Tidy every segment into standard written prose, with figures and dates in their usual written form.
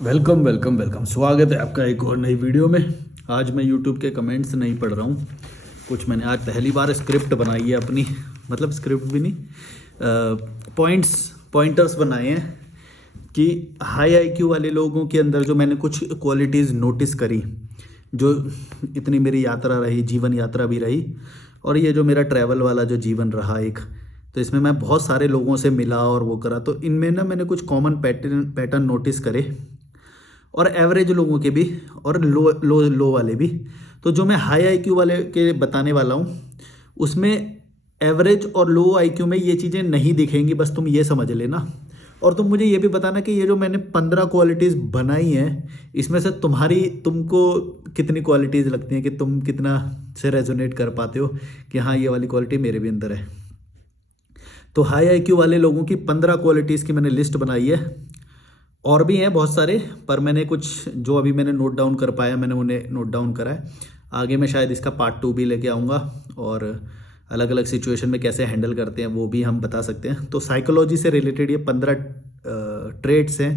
Welcome welcome welcome, स्वागत है आपका एक और नई वीडियो में। आज मैं यूट्यूब के कमेंट्स नहीं पढ़ रहा हूँ। कुछ मैंने आज पहली बार स्क्रिप्ट बनाई है अपनी, मतलब स्क्रिप्ट भी नहीं, पॉइंटर्स बनाए हैं कि हाई आईक्यू वाले लोगों के अंदर जो मैंने कुछ क्वालिटीज़ नोटिस करी, जो इतनी मेरी यात्रा रही, जीवन यात्रा भी रही, और ये जो मेरा ट्रैवल वाला जो जीवन रहा एक, तो इसमें मैं बहुत सारे लोगों से मिला और वो करा, तो इनमें ना मैंने कुछ कॉमन पैटर्न नोटिस करे, और एवरेज लोगों के भी और लो लो लो वाले भी। तो जो मैं हाई आईक्यू वाले के बताने वाला हूँ उसमें एवरेज और लो आईक्यू में ये चीज़ें नहीं दिखेंगी, बस तुम ये समझ लेना। और तुम मुझे ये भी बताना कि ये जो मैंने 15 क्वालिटीज़ बनाई हैं इसमें से तुमको कितनी क्वालिटीज़ लगती हैं कि तुम कितना से रेजोनेट कर पाते हो कि हाँ ये वाली क्वालिटी मेरे भी अंदर है। तो हाई आईक्यू वाले लोगों की 15 क्वालिटीज़ की मैंने लिस्ट बनाई है, और भी हैं बहुत सारे, पर मैंने कुछ जो अभी मैंने नोट डाउन कर पाया मैंने उन्हें नोट डाउन करा है। आगे मैं शायद इसका पार्ट 2 भी लेके आऊँगा, और अलग अलग सिचुएशन में कैसे हैंडल करते हैं वो भी हम बता सकते हैं। तो साइकोलॉजी से रिलेटेड ये 15 ट्रेट्स हैं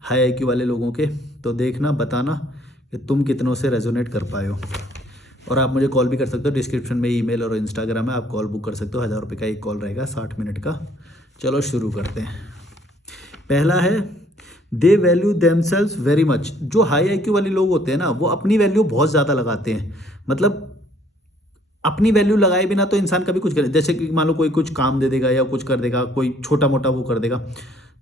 हाई आईक्यू वाले लोगों के। तो देखना, बताना कि तुम कितनों से रेजोनेट कर पाए हो। और आप मुझे कॉल भी कर सकते हो, डिस्क्रिप्शन में ईमेल और इंस्टाग्राम है, आप कॉल बुक कर सकते हो। 1000 रुपये का एक कॉल रहेगा, 60 मिनट का। चलो शुरू करते हैं। पहला है, दे वैल्यू देमसेल्व्स वेरी मच। जो हाई आईक्यू वाले लोग होते हैं ना, वो अपनी वैल्यू बहुत ज़्यादा लगाते हैं। मतलब अपनी वैल्यू लगाए बिना तो इंसान कभी कुछ करे, जैसे कि मान लो कोई कुछ काम दे देगा या कुछ कर देगा, कोई छोटा मोटा वो कर देगा।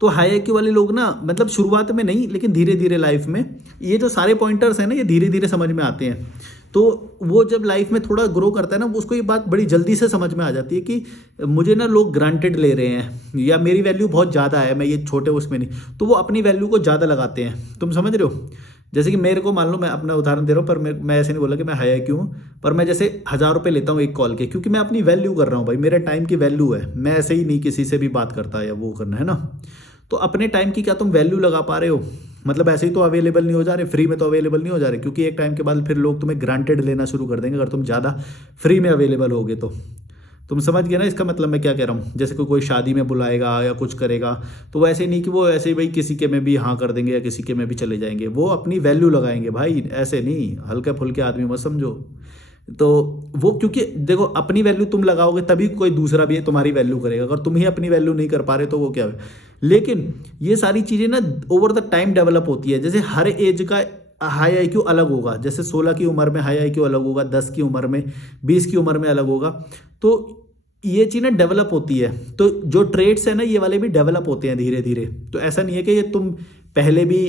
तो हाई आईक्यू वाले लोग ना, मतलब शुरुआत में नहीं लेकिन धीरे धीरे लाइफ में ये जो सारे पॉइंटर्स हैं ना, ये धीरे धीरे समझ में आते हैं। तो वो जब लाइफ में थोड़ा ग्रो करता है ना, उसको ये बात बड़ी जल्दी से समझ में आ जाती है कि मुझे ना लोग ग्रांटेड ले रहे हैं या मेरी वैल्यू बहुत ज़्यादा है, मैं ये छोटे उसमें नहीं। तो वो अपनी वैल्यू को ज़्यादा लगाते हैं। तुम समझ रहे हो? जैसे कि मेरे को मान लो, मैं अपना उदाहरण दे रहा हूँ, पर मैं ऐसे नहीं बोला कि मैं हाई आईक्यू हूँ, पर मैं जैसे 1000 रुपये लेता हूँ एक कॉल के, क्योंकि मैं अपनी वैल्यू कर रहा हूँ भाई, मेरे टाइम की वैल्यू है। मैं ऐसे ही नहीं किसी से भी बात करता या वो करना है ना। तो अपने टाइम की क्या तुम वैल्यू लगा पा रहे हो? मतलब ऐसे ही तो अवेलेबल नहीं हो जा रहे, फ्री में तो अवेलेबल नहीं हो जा रहे, क्योंकि एक टाइम के बाद फिर लोग तुम्हें ग्रांटेड लेना शुरू कर देंगे अगर तुम ज़्यादा फ्री में अवेलेबल होगे तो। तुम समझ गए ना इसका मतलब मैं क्या कह रहा हूँ? जैसे कोई शादी में बुलाएगा या कुछ करेगा, तो वैसे नहीं कि वो ऐसे ही भाई किसी के में भी हाँ कर देंगे या किसी के में भी चले जाएंगे। वो अपनी वैल्यू लगाएंगे भाई, ऐसे नहीं हल्के फुल्के आदमी मत समझो। तो वो, क्योंकि देखो अपनी वैल्यू तुम लगाओगे तभी कोई दूसरा भी तुम्हारी वैल्यू करेगा। अगर तुम ही अपनी वैल्यू नहीं कर पा रहे तो वो क्या है? लेकिन ये सारी चीज़ें ना ओवर द टाइम डेवलप होती है। जैसे हर एज का हाई आईक्यू अलग होगा। जैसे 16 की उम्र में हाई आईक्यू अलग होगा, 10 की उम्र में, 20 की उम्र में अलग होगा। तो ये चीज़ें डेवलप होती है। तो जो ट्रेड्स है ना, ये वाले भी डेवलप होते हैं धीरे धीरे। तो ऐसा नहीं है कि ये तुम पहले भी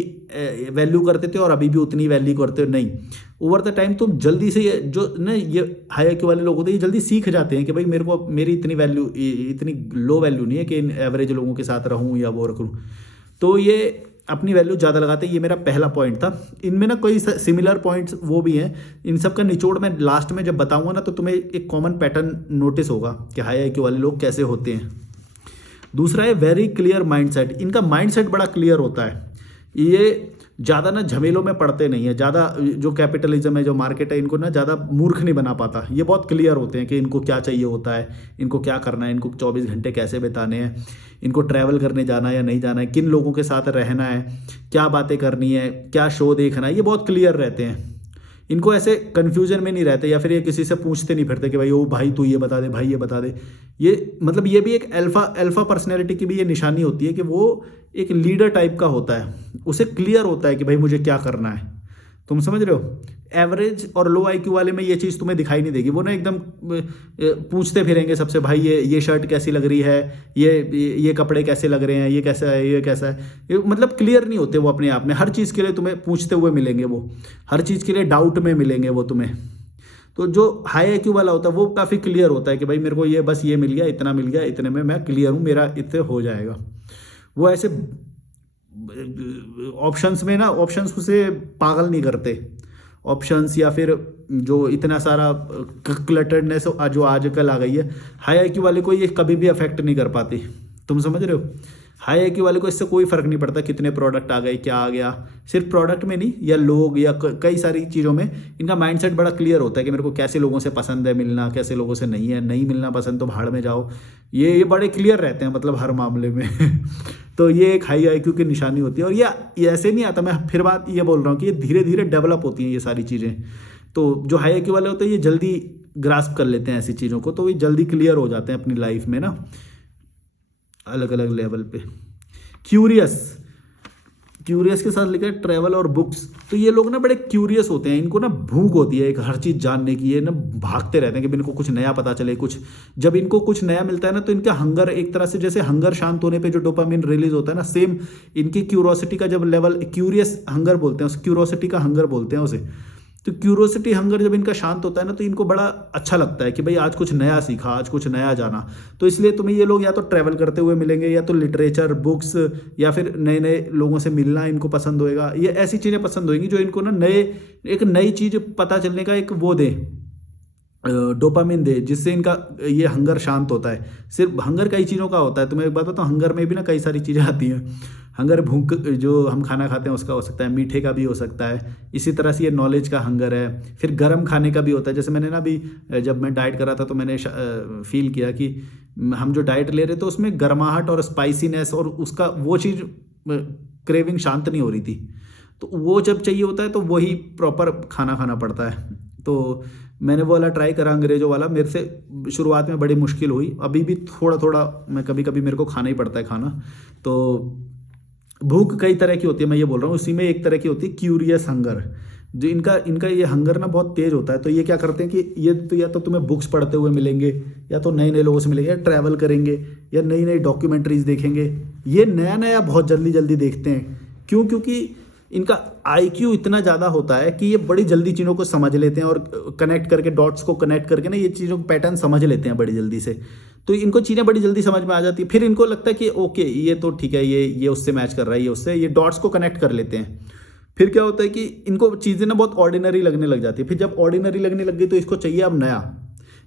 वैल्यू करते थे और अभी भी उतनी वैल्यू करते हो, नहीं। ओवर द टाइम तुम जल्दी से जो ना ये हाई आईक्यू वाले लोग होते हैं, ये जल्दी सीख जाते हैं कि भाई मेरे को मेरी इतनी वैल्यू, इतनी लो वैल्यू नहीं है कि इन एवरेज लोगों के साथ रहूं या वो रखूं। तो ये अपनी वैल्यू ज़्यादा लगाते हैं। ये मेरा पहला पॉइंट था। इनमें ना कोई सिमिलर पॉइंट्स वो भी हैं। इन सब का निचोड़ मैं लास्ट में जब बताऊंगा ना, तो तुम्हें एक कॉमन पैटर्न नोटिस होगा कि हाई आईक्यू वाले लोग कैसे होते हैं। दूसरा है वेरी क्लियर माइंडसेट। इनका माइंडसेट बड़ा क्लियर होता है। ये ज़्यादा ना झमेलों में पड़ते नहीं है। ज़्यादा जो कैपिटलिज्म है, जो मार्केट है, इनको ना ज़्यादा मूर्ख नहीं बना पाता। ये बहुत क्लियर होते हैं कि इनको क्या चाहिए होता है, इनको क्या करना है, इनको 24 घंटे कैसे बिताने हैं, इनको ट्रैवल करने जाना है या नहीं जाना है, किन लोगों के साथ रहना है, क्या बातें करनी है, क्या शो देखना है। ये बहुत क्लियर रहते हैं। इनको ऐसे कन्फ्यूजन में नहीं रहते, या फिर ये किसी से पूछते नहीं फिरते कि भाई ओ भाई तू ये बता दे, भाई ये बता दे। ये मतलब ये भी एक अल्फा पर्सनैलिटी की भी ये निशानी होती है कि वो एक लीडर टाइप का होता है। उसे क्लियर होता है कि भाई मुझे क्या करना है। तुम समझ रहे हो? एवरेज और लो आईक्यू वाले में ये चीज़ तुम्हें दिखाई नहीं देगी। वो ना एकदम पूछते फिरेंगे सबसे, भाई ये शर्ट कैसी लग रही है, ये कपड़े कैसे लग रहे हैं, ये कैसा है, ये कैसा है। ये मतलब क्लियर नहीं होते वो अपने आप में। हर चीज़ के लिए तुम्हें पूछते हुए मिलेंगे, वो हर चीज़ के लिए डाउट में मिलेंगे वो तुम्हें। तो जो हाई आईक्यू वाला होता है वो काफ़ी क्लियर होता है कि भाई मेरे को ये बस ये मिल गया, इतना मिल गया, इतने में मैं क्लियर हूँ, मेरा इतने हो जाएगा। वो ऐसे ऑप्शंस में ना, ऑप्शंस उसे पागल नहीं करते। ऑप्शंस या फिर जो इतना सारा क्लटर्डनेस जो आजकल आ गई है, हाई आईक्यू वाले को ये कभी भी अफेक्ट नहीं कर पाती। तुम समझ रहे हो? हाई आईक्यू वाले को इससे कोई फ़र्क नहीं पड़ता कितने प्रोडक्ट आ गए, क्या आ गया, सिर्फ प्रोडक्ट में नहीं, या लोग या कई सारी चीज़ों में इनका माइंडसेट बड़ा क्लियर होता है कि मेरे को कैसे लोगों से पसंद है मिलना, कैसे लोगों से नहीं है, नहीं मिलना पसंद तो भाड़ में जाओ। ये बड़े क्लियर रहते हैं मतलब हर मामले में तो ये एक हाई IQ की निशानी होती है। और ये ऐसे नहीं आता, मैं फिर बात ये बोल रहा हूँ कि ये धीरे धीरे डेवलप होती हैं ये सारी चीज़ें। तो जो हाई IQ वाले होते हैं ये जल्दी ग्रास्प कर लेते हैं ऐसी चीज़ों को, तो ये जल्दी क्लियर हो जाते हैं अपनी लाइफ में ना, अलग अलग लेवल पे। क्यूरियस के साथ लिखा है ट्रैवल और बुक्स। तो ये लोग ना बड़े क्यूरियस होते हैं, इनको ना भूख होती है एक हर चीज़ जानने की, ये ना भागते रहते हैं कि इनको कुछ नया पता चले। कुछ जब इनको कुछ नया मिलता है ना तो इनका हंगर एक तरह से, जैसे हंगर शांत होने पे जो डोपामिन रिलीज होता है ना, सेम इनकी क्यूरोसिटी का जब लेवल, क्यूरियस हंगर बोलते हैं उस, क्यूरोसिटी का हंगर बोलते हैं उसे। तो क्यूरोसिटी हंगर जब इनका शांत होता है ना तो इनको बड़ा अच्छा लगता है कि भाई आज कुछ नया सीखा, आज कुछ नया जाना। तो इसलिए तुम्हें ये लोग या तो ट्रैवल करते हुए मिलेंगे, या तो लिटरेचर, बुक्स, या फिर नए नए लोगों से मिलना इनको पसंद होएगा। ये ऐसी चीज़ें पसंद होएंगी जो इनको ना एक नई चीज़ पता चलने का एक वो दे, डोपामिन दे, जिससे इनका ये हंगर शांत होता है। सिर्फ हंगर कई चीज़ों का होता है, तुम्हें एक बात बताऊँ, हंगर में भी ना कई सारी चीज़ें आती हैं। हंगर भूख, जो हम खाना खाते हैं उसका हो सकता है, मीठे का भी हो सकता है। इसी तरह से ये नॉलेज का हंगर है। फिर गर्म खाने का भी होता है। जैसे मैंने ना अभी जब मैं डाइट कर रहा था तो मैंने फील किया कि हम जो डाइट ले रहे थे उसमें गर्माहट और स्पाइसीनेस और उसका वो चीज़ क्रेविंग शांत नहीं हो रही थी। तो वो जब चाहिए होता है तो वही प्रॉपर खाना खाना पड़ता है। तो मैंने वो वाला ट्राई करा अंग्रेज़ों वाला, मेरे से शुरुआत में बड़ी मुश्किल हुई, अभी भी थोड़ा थोड़ा मैं कभी कभी मेरे को खाना ही पड़ता है खाना। तो भूख कई तरह की होती है, मैं ये बोल रहा हूँ। उसी में एक तरह की होती है क्यूरियस हंगर, जो इनका ये हंगर ना बहुत तेज होता है। तो ये क्या करते हैं कि ये तो या तो तुम्हें बुक्स पढ़ते हुए मिलेंगे, या तो नए नए लोगों से मिलेंगे, या ट्रैवल करेंगे, या नई नई डॉक्यूमेंट्रीज देखेंगे। ये नया नया बहुत जल्दी जल्दी देखते हैं। क्योंकि इनका IQ इतना ज़्यादा होता है कि ये बड़ी जल्दी चीज़ों को समझ लेते हैं, और कनेक्ट करके, डॉट्स को कनेक्ट करके ना ये चीज़ों को पैटर्न समझ लेते हैं बड़ी जल्दी से। तो इनको चीज़ें बड़ी जल्दी समझ में आ जाती है। फिर इनको लगता है कि ओके ये तो ठीक है, ये उससे मैच कर रहा है, ये उससे, ये डॉट्स को कनेक्ट कर लेते हैं। फिर क्या होता है कि इनको चीज़ें ना बहुत ऑर्डिनरी लगने लग जाती है। फिर जब ऑर्डिनरी लगने लग गई तो इसको चाहिए अब नया।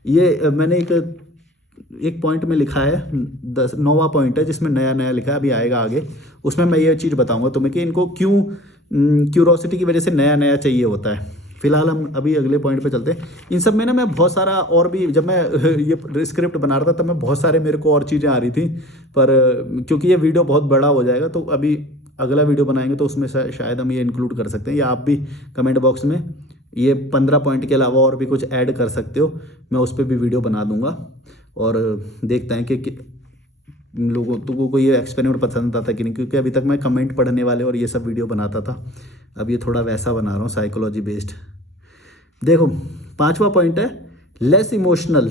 ये मैंने एक पॉइंट में लिखा है, 9वां पॉइंट है जिसमें नया नया लिखा है, अभी आएगा आगे, उसमें मैं ये चीज़ बताऊंगा तुम्हें कि इनको क्यों क्यूरोसिटी की वजह से नया नया चाहिए होता है। फिलहाल हम अभी अगले पॉइंट पे चलते हैं। इन सब में ना मैं बहुत सारा और भी, जब मैं ये स्क्रिप्ट बना रहा था तब मैं बहुत सारे मेरे को और चीज़ें आ रही थी, पर क्योंकि ये वीडियो बहुत बड़ा हो जाएगा तो अभी अगला वीडियो बनाएंगे तो उसमें शायद हम ये इंक्लूड कर सकते हैं, या आप भी कमेंट बॉक्स में ये 15 पॉइंट के अलावा और भी कुछ ऐड कर सकते हो, मैं उस पर भी वीडियो बना दूंगा। और देखते हैं कि लोगों को ये एक्सपेरिमेंट पसंद आता कि नहीं, क्योंकि अभी तक मैं कमेंट पढ़ने वाले और ये सब वीडियो बनाता था, अब ये थोड़ा वैसा बना रहा हूँ, साइकोलॉजी बेस्ड। देखो 5वां पॉइंट है लेस इमोशनल।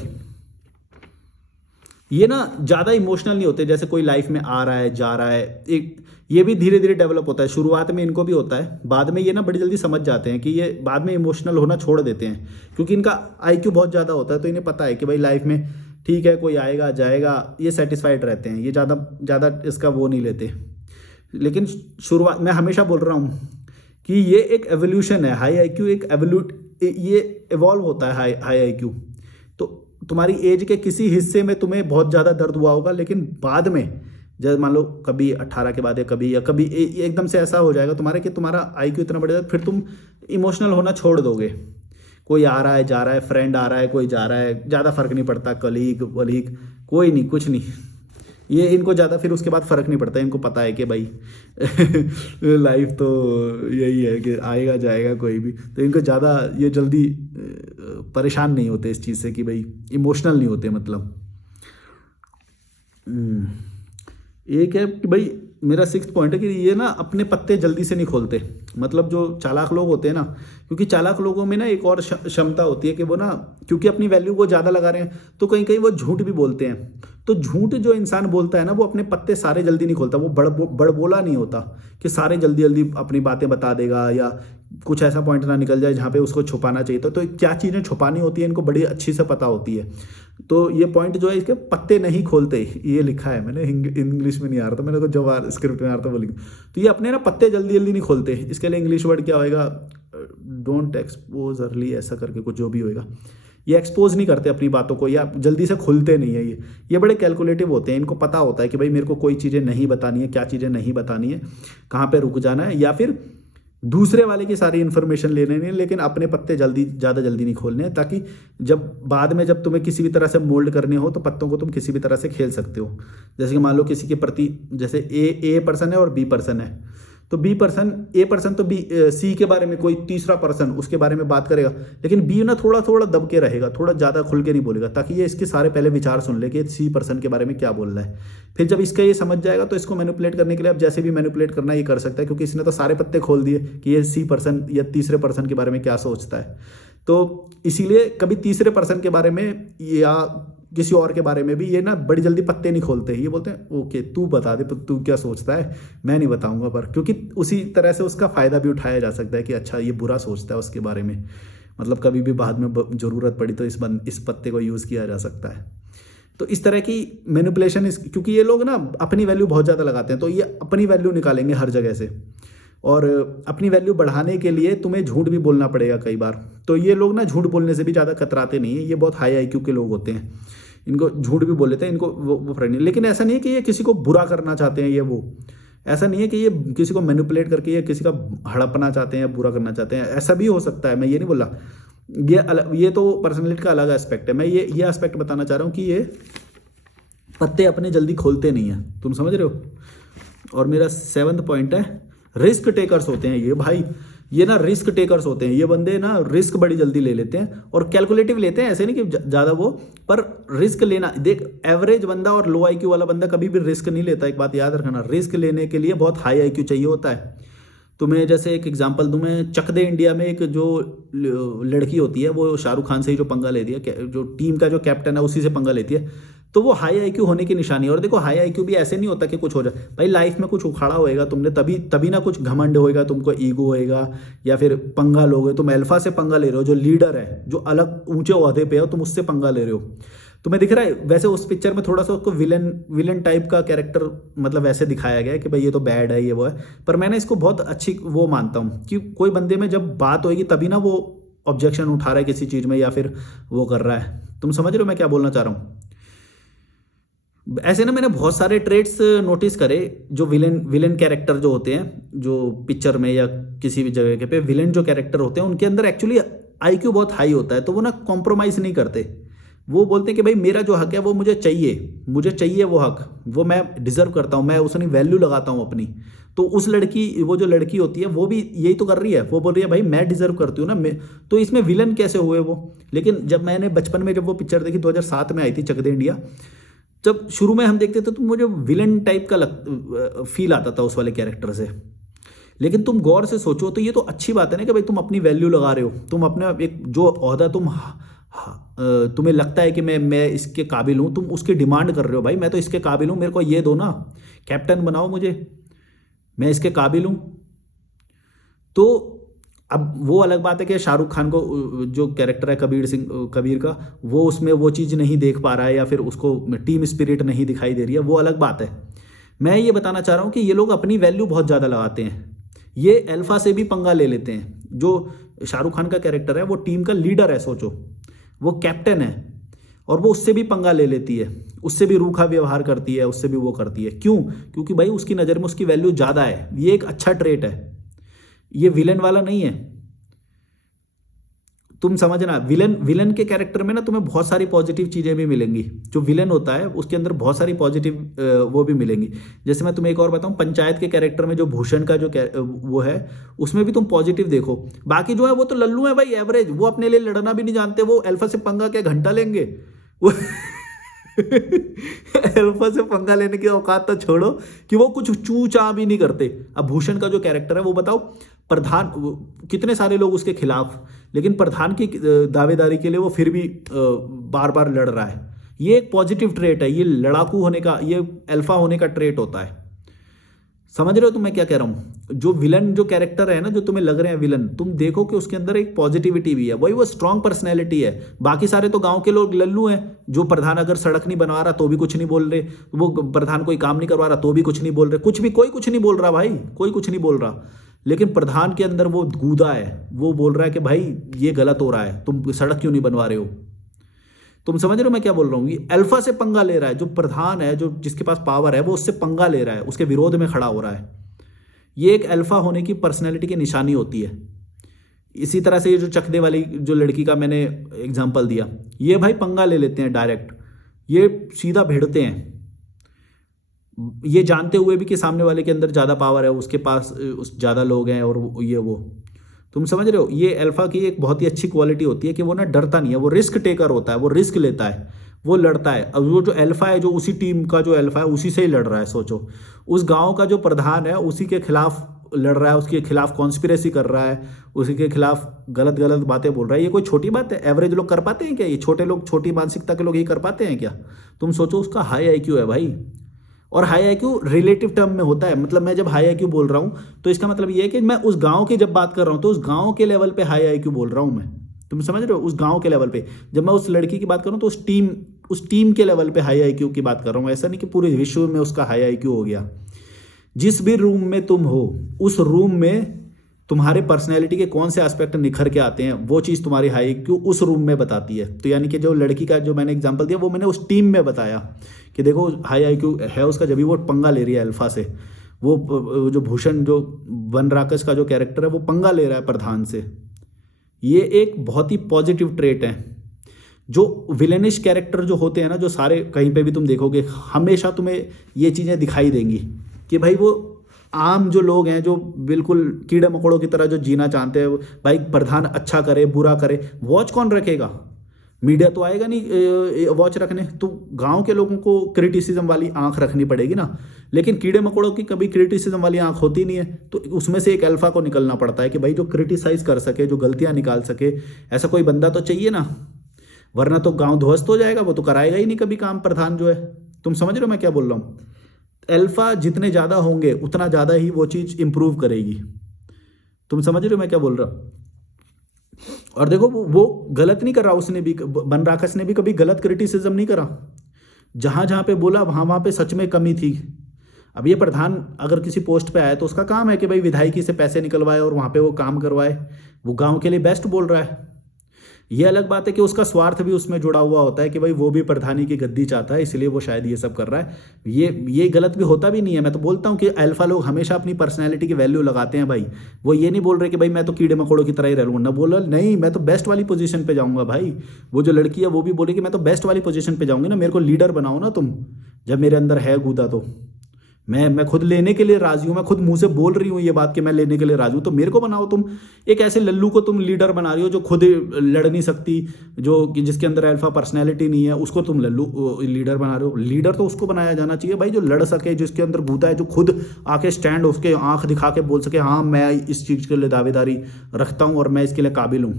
ये ना ज़्यादा इमोशनल नहीं होते, जैसे कोई लाइफ में आ रहा है जा रहा है, एक ये भी धीरे धीरे डेवलप होता है। शुरुआत में इनको भी होता है, बाद में ये ना बड़ी जल्दी समझ जाते हैं कि ये बाद में इमोशनल होना छोड़ देते हैं, क्योंकि इनका IQ बहुत ज़्यादा होता है। तो इन्हें पता है कि भाई लाइफ में ठीक है, कोई आएगा जाएगा, ये सेटिस्फाइड रहते हैं, ये ज़्यादा इसका वो नहीं लेते। लेकिन शुरुआत मैं हमेशा बोल रहा हूँ कि ये एक एवोल्यूशन है। हाई IQ एक ये इवॉल्व होता है हाई IQ। तो तुम्हारी एज के किसी हिस्से में तुम्हें बहुत ज़्यादा दर्द हुआ होगा, लेकिन बाद में जब मान लो कभी 18 के बाद या कभी एकदम से ऐसा हो जाएगा तुम्हारे कि तुम्हारा IQ इतना बढ़ जाएगा, फिर तुम इमोशनल होना छोड़ दोगे। कोई आ रहा है जा रहा है, फ्रेंड आ रहा है, कोई जा रहा है, ज़्यादा फर्क नहीं पड़ता, कलीग वलीग कोई नहीं, कुछ नहीं, ये इनको ज़्यादा फिर उसके बाद फ़र्क नहीं पड़ता। इनको पता है कि भाई लाइफ तो यही है कि आएगा जाएगा कोई भी, तो इनको ज़्यादा ये जल्दी परेशान नहीं होते इस चीज़ से कि भाई इमोशनल नहीं होते। मतलब एक है कि भाई मेरा 6th पॉइंट है कि ये ना अपने पत्ते जल्दी से नहीं खोलते। मतलब जो चालाक लोग होते हैं ना, क्योंकि चालाक लोगों में ना एक और क्षमता होती है कि वो ना, क्योंकि अपनी वैल्यू वो ज़्यादा लगा रहे हैं तो कहीं कहीं वो झूठ भी बोलते हैं। तो झूठ जो इंसान बोलता है ना, वो अपने पत्ते सारे जल्दी नहीं खोलता। वो बड़बोला नहीं होता कि सारे जल्दी जल्दी अपनी बातें बता देगा, या कुछ ऐसा पॉइंट ना निकल जाए जहाँ पे उसको छुपाना चाहिए। तो क्या चीज़ें छुपानी होती है इनको बड़ी अच्छी से पता होती है। तो ये पॉइंट जो है, इसके पत्ते नहीं खोलते, ये लिखा है मैंने, इंग्लिश में नहीं आ रहा था, मैंने को जब स्क्रिप्ट में आ रहा था वो लिखा। तो ये अपने ना पत्ते जल्दी जल्दी नहीं खोलते। इसके लिए इंग्लिश वर्ड क्या होएगा, डोंट एक्सपोज अर्ली, ऐसा करके कुछ जो भी होएगा। ये एक्सपोज नहीं करते अपनी बातों को, या जल्दी से खुलते नहीं है। ये बड़े कैलकुलेटिव होते हैं। इनको पता होता है कि भाई मेरे को कोई चीज़ें नहीं बतानी है, क्या चीज़ें नहीं बतानी है, कहाँ पे रुक जाना है, या फिर दूसरे वाले की सारी इन्फॉर्मेशन लेने नहीं, लेकिन अपने पत्ते ज़्यादा जल्दी नहीं खोलने हैं, ताकि जब बाद में जब तुम्हें किसी भी तरह से मोल्ड करने हो तो पत्तों को तुम किसी भी तरह से खेल सकते हो। जैसे कि मान लो किसी के प्रति, जैसे ए पर्सन है और बी पर्सन है, तो बी पर्सन, ए पर्सन तो बी सी के बारे में कोई तीसरा पर्सन उसके बारे में बात करेगा, लेकिन बी ना थोड़ा थोड़ा दब के रहेगा, थोड़ा ज़्यादा खुल के नहीं बोलेगा, ताकि ये इसके सारे पहले विचार सुन ले कि सी पर्सन के बारे में क्या बोल रहा है। फिर जब इसका ये समझ जाएगा तो इसको मैनिपुलेट करने के लिए अब जैसे भी मैनिपुलेट करना ये कर सकता है, क्योंकि इसने तो सारे पत्ते खोल दिए कि ये सी पर्सन या तीसरे पर्सन के बारे में क्या सोचता है। तो इसीलिए कभी तीसरे पर्सन के बारे में या किसी और के बारे में भी ये ना बड़ी जल्दी पत्ते नहीं खोलते। ये बोलते हैं ओके तू बता दे तू क्या सोचता है, मैं नहीं बताऊंगा, पर क्योंकि उसी तरह से उसका फ़ायदा भी उठाया जा सकता है कि अच्छा ये बुरा सोचता है उसके बारे में, मतलब कभी भी बाद में ज़रूरत पड़ी तो इस पत्ते को यूज़ किया जा सकता है। तो इस तरह की मैनिपुलेशन, क्योंकि ये लोग ना अपनी वैल्यू बहुत ज़्यादा लगाते हैं, तो ये अपनी वैल्यू निकालेंगे हर जगह से, और अपनी वैल्यू बढ़ाने के लिए तुम्हें झूठ भी बोलना पड़ेगा कई बार। तो ये लोग ना झूठ बोलने से भी ज़्यादा कतराते नहीं हैं, ये बहुत हाई आईक्यू के लोग होते हैं, इनको झूठ भी बोल लेते हैं, इनको वो फर्क नहीं। लेकिन ऐसा नहीं है कि ये किसी को बुरा करना चाहते हैं, ये वो ऐसा नहीं है कि ये किसी को मैनिपुलेट करके ये किसी का हड़पना चाहते हैं या बुरा करना चाहते हैं, ऐसा भी हो सकता है, मैं ये नहीं बोला। ये तो पर्सनैलिटी का अलग एस्पेक्ट है। मैं ये एस्पेक्ट बताना चाह रहा हूँ कि ये पत्ते अपने जल्दी खोलते नहीं हैं, तुम समझ रहे हो। और मेरा 7वां पॉइंट है रिस्क टेकर्स होते हैं ये भाई, ये ना रिस्क टेकर्स होते हैं ये बंदे ना, रिस्क बड़ी जल्दी ले लेते हैं और कैलकुलेटिव लेते हैं, ऐसे नहीं कि ज़्यादा वो, पर रिस्क लेना, देख एवरेज बंदा और लो आईक्यू वाला बंदा कभी भी रिस्क नहीं लेता। एक बात याद रखना, रिस्क लेने के लिए बहुत हाई आईक्यू चाहिए होता है। तुम्हें जैसे एक एग्जांपल दूं मैं, चक दे इंडिया में एक जो लड़की होती है वो शाहरुख खान से ही जो पंगा लेती है, जो टीम का जो कैप्टन है उसी से पंगा लेती है, तो वो हाई आईक्यू होने की निशानी है। और देखो हाई आईक्यू भी ऐसे नहीं होता कि कुछ हो जाए भाई, लाइफ में कुछ उखाड़ा होएगा तुमने, तभी ना कुछ घमंड होएगा, तुमको ईगो होएगा या फिर पंगा लोगे। तुम अल्फा से पंगा ले रहे हो, जो लीडर है, जो अलग ऊंचे ओहदे पे हो, तुम उससे पंगा ले रहे हो। तुम्हें दिख रहा है वैसे उस पिक्चर में थोड़ा सा उसको विलन टाइप का कैरेक्टर मतलब वैसे दिखाया गया है कि भाई ये तो बैड है, ये वो है, पर मैंने इसको बहुत अच्छी वो मानता हूँ कि कोई बंदे में जब बात होएगी तभी ना वो ऑब्जेक्शन उठा रहा है किसी चीज़ में या फिर वो कर रहा है। तुम समझ रहे हो मैं क्या बोलना चाह रहा हूँ। ऐसे ना मैंने बहुत सारे ट्रेड्स नोटिस करे, जो विलन कैरेक्टर जो होते हैं, जो पिक्चर में या किसी भी जगह के पे विलन जो कैरेक्टर होते हैं, उनके अंदर एक्चुअली आईक्यू बहुत हाई होता है। तो वो ना कॉम्प्रोमाइज़ नहीं करते, वो बोलते हैं कि भाई मेरा जो हक है वो मुझे चाहिए वो हक, वो मैं डिजर्व करता हूँ, मैं उसमें वैल्यू लगाता हूँ अपनी। तो उस वो जो लड़की होती है वो भी यही तो कर रही है, वो बोल रही है भाई मैं डिजर्व करती हूँ ना, मैं तो इसमें विलन कैसे हुए वो। लेकिन जब मैंने बचपन में जब वो पिक्चर देखी 2007 में आई थी, चक दे इंडिया, जब शुरू में हम देखते थे तो मुझे विलन टाइप का फील आता था उस वाले कैरेक्टर से। लेकिन तुम गौर से सोचो तो ये तो अच्छी बात है ना कि भाई तुम अपनी वैल्यू लगा रहे हो, तुम अपने एक जो ओहदा तुम्हें लगता है कि मैं इसके काबिल हूँ, तुम उसकी डिमांड कर रहे हो, भाई मैं तो इसके काबिल हूँ, मेरे को ये दो ना, कैप्टन बनाओ मुझे, मैं इसके काबिल हूँ। तो अब वो अलग बात है कि शाहरुख खान को जो कैरेक्टर है कबीर का, वो उसमें वो चीज़ नहीं देख पा रहा है या फिर उसको टीम स्पिरिट नहीं दिखाई दे रही है, वो अलग बात है। मैं ये बताना चाह रहा हूँ कि ये लोग अपनी वैल्यू बहुत ज़्यादा लगाते हैं, ये अल्फा से भी पंगा ले लेते हैं। जो शाहरुख खान का कैरेक्टर है वो टीम का लीडर है, सोचो वो कैप्टन है, और वो उससे भी पंगा ले लेती है, उससे भी रूखा व्यवहार करती है, उससे भी वो करती है। क्यों? क्योंकि भाई उसकी नज़र में उसकी वैल्यू ज़्यादा है। ये एक अच्छा ट्रेट है, ये विलन वाला नहीं है। तुम समझना, विलन के कैरेक्टर में ना तुम्हें बहुत सारी पॉजिटिव चीज़ें भी मिलेंगी। जो विलन होता है उसके अंदर बहुत सारी पॉजिटिव वो भी मिलेंगी। जैसे मैं तुम्हें एक और बताऊं, पंचायत के कैरेक्टर में जो भूषण का जो वो है, उसमें भी तुम पॉजिटिव देखो। बाकी जो है वो तो लल्लू है भाई, एवरेज, वो अपने लिए लड़ना भी नहीं जानते, वो अल्फा से पंगा क्या घंटा लेंगे वो अल्फा से पंगा लेने की औकात तो छोड़ो कि वो कुछ चू चा भी नहीं करते। अब भूषण का जो कैरेक्टर है वो बताओ, प्रधान, कितने सारे लोग उसके खिलाफ, लेकिन प्रधान की दावेदारी के लिए वो फिर भी बार बार लड़ रहा है। ये एक पॉजिटिव ट्रेट है, ये लड़ाकू होने का, ये अल्फा होने का ट्रेट होता है। समझ रहे हो तुम मैं क्या कह रहा हूँ। जो विलन जो कैरेक्टर है ना, जो तुम्हें लग रहे हैं विलन, तुम देखो कि उसके अंदर एक पॉजिटिविटी भी है, वही वो स्ट्रांग पर्सनैलिटी है। बाकी सारे तो गांव के लोग लल्लू हैं। जो प्रधान अगर सड़क नहीं बनवा रहा तो भी कुछ नहीं बोल रहे, वो प्रधान कोई काम नहीं करवा रहा तो भी कुछ नहीं बोल रहे, कोई कुछ नहीं बोल रहा भाई, कोई कुछ नहीं बोल रहा। लेकिन प्रधान के अंदर वो गूदा है, वो बोल रहा है कि भाई ये गलत हो रहा है, तुम सड़क क्यों नहीं बनवा रहे हो। तुम समझ रहे हो मैं क्या बोल रहा हूँ। ये अल्फा से पंगा ले रहा है, जो प्रधान है, जो जिसके पास पावर है, वो उससे पंगा ले रहा है, उसके विरोध में खड़ा हो रहा है। ये एक अल्फा होने की पर्सनैलिटी की निशानी होती है। इसी तरह से ये जो चकदे वाली जो लड़की का मैंने एग्जांपल दिया, ये भाई पंगा ले लेते हैं डायरेक्ट, ये सीधा भिड़ते हैं, ये जानते हुए भी कि सामने वाले के अंदर ज़्यादा पावर है, उसके पास उस ज़्यादा लोग हैं और ये वो, तुम समझ रहे हो। ये अल्फा की एक बहुत ही अच्छी क्वालिटी होती है कि वो ना डरता नहीं है, वो रिस्क टेकर होता है, वो रिस्क लेता है, वो लड़ता है। अब वो जो अल्फा है, जो उसी टीम का जो अल्फा है, उसी से ही लड़ रहा है। सोचो, उस गांव का जो प्रधान है उसी के खिलाफ लड़ रहा है, उसके खिलाफ कॉन्स्पिरेसी कर रहा है, उसी के खिलाफ गलत गलत बातें बोल रहा है। ये कोई छोटी बात है? एवरेज लोग कर पाते हैं क्या? ये छोटे लोग, छोटी मानसिकता के लोग ये कर पाते हैं क्या? तुम सोचो, उसका हाई आईक्यू है भाई। और हाई आईक्यू रिलेटिव टर्म में होता है, मतलब मैं जब हाई आईक्यू बोल रहा हूँ तो इसका मतलब ये है कि मैं उस गांव की जब बात कर रहा हूँ तो उस गांव के लेवल पे हाई आईक्यू बोल रहा हूँ मैं। तुम समझ रहे हो? उस गांव के लेवल पे। जब मैं उस लड़की की बात करूँ तो उस टीम के लेवल पे हाई आईक्यू की बात कर रहा हूँ। ऐसा नहीं कि पूरे विश्व में उसका हाई आईक्यू हो गया। जिस भी रूम में तुम हो, उस रूम में तुम्हारे पर्सनैलिटी के कौन से एस्पेक्ट निखर के आते हैं, वो चीज़ तुम्हारी हाई आईक्यू उस रूम में बताती है। तो यानी कि जो लड़की का जो मैंने एग्जांपल दिया, वो मैंने उस टीम में बताया कि देखो हाई आईक्यू है उसका, जब भी वो पंगा ले रही है अल्फा से। वो जो भूषण, जो वन राक्षस का जो कैरेक्टर है, वो पंगा ले रहा है प्रधान से। ये एक बहुत ही पॉजिटिव ट्रेट है। जो विलेनिश कैरेक्टर जो होते हैं ना, जो सारे कहीं पे भी तुम देखोगे, हमेशा तुम्हें ये चीज़ें दिखाई देंगी कि भाई वो आम जो लोग हैं, जो बिल्कुल कीड़े मकोड़ों की तरह जो जीना चाहते हैं, भाई प्रधान अच्छा करे बुरा करे, वॉच कौन रखेगा? मीडिया तो आएगा नहीं वॉच रखने, तो गांव के लोगों को क्रिटिसिज्म वाली आंख रखनी पड़ेगी ना। लेकिन कीड़े मकोड़ों की कभी क्रिटिसिज्म वाली आंख होती नहीं है, तो उसमें से एक अल्फा को निकलना पड़ता है कि भाई जो क्रिटिसाइज कर सके, जो गलतियां निकाल सके, ऐसा कोई बंदा तो चाहिए ना, वरना तो गांव ध्वस्त हो जाएगा। वो तो कराएगा ही नहीं कभी काम प्रधान जो है। तुम समझ रहे हो मैं क्या बोल रहा हूँ? अल्फा जितने ज़्यादा होंगे उतना ज़्यादा ही वो चीज़ इंप्रूव करेगी। तुम समझ रहे हो मैं क्या बोल रहा हूँ? और देखो, वो गलत नहीं कर रहा, उसने भी, वन राक्षस ने भी कभी गलत क्रिटिसिज्म नहीं करा। जहां जहां पे बोला वहां पे सच में कमी थी। अब ये प्रधान अगर किसी पोस्ट पे आया तो उसका काम है कि भाई विधायकी से पैसे निकलवाए और वहां पे वो काम करवाए, वो गांव के लिए बेस्ट बोल रहा है। ये अलग बात है कि उसका स्वार्थ भी उसमें जुड़ा हुआ होता है कि भाई वो भी प्रधानी की गद्दी चाहता है, इसलिए वो शायद ये सब कर रहा है। ये गलत भी होता भी नहीं है। मैं तो बोलता हूँ कि अल्फा लोग हमेशा अपनी पर्सनैलिटी की वैल्यू लगाते हैं भाई। वो ये नहीं बोल रहे कि भाई मैं तो कीड़े मकोड़ों की तरह ही रह लूँगा, ना बोला नहीं मैं तो बेस्ट वाली पोजीशन पे जाऊँगा भाई। वो जो लड़की है वो भी बोले कि मैं तो बेस्ट वाली पोजीशन पे जाऊँगी ना, मेरे को लीडर बनाओ ना तुम, जब मेरे अंदर है गूदा तो मैं खुद लेने के लिए राजी हूँ। मैं खुद मुंह से बोल रही हूँ ये बात कि मैं लेने के लिए राजी हूँ, तो मेरे को बनाओ तुम। एक ऐसे लल्लू को तुम लीडर बना रही हो जो खुद लड़ नहीं सकती, जो कि जिसके अंदर अल्फा पर्सनैलिटी नहीं है, उसको तुम लल्लू लीडर बना रहे हो। लीडर तो उसको बनाया जाना चाहिए भाई जो लड़ सके, जिसके अंदर गूदा है, जो खुद आके स्टैंड उसके आंख दिखा के बोल सके हाँ मैं इस चीज़ के लिए दावेदारी रखता हूँ और मैं इसके लिए काबिल हूँ।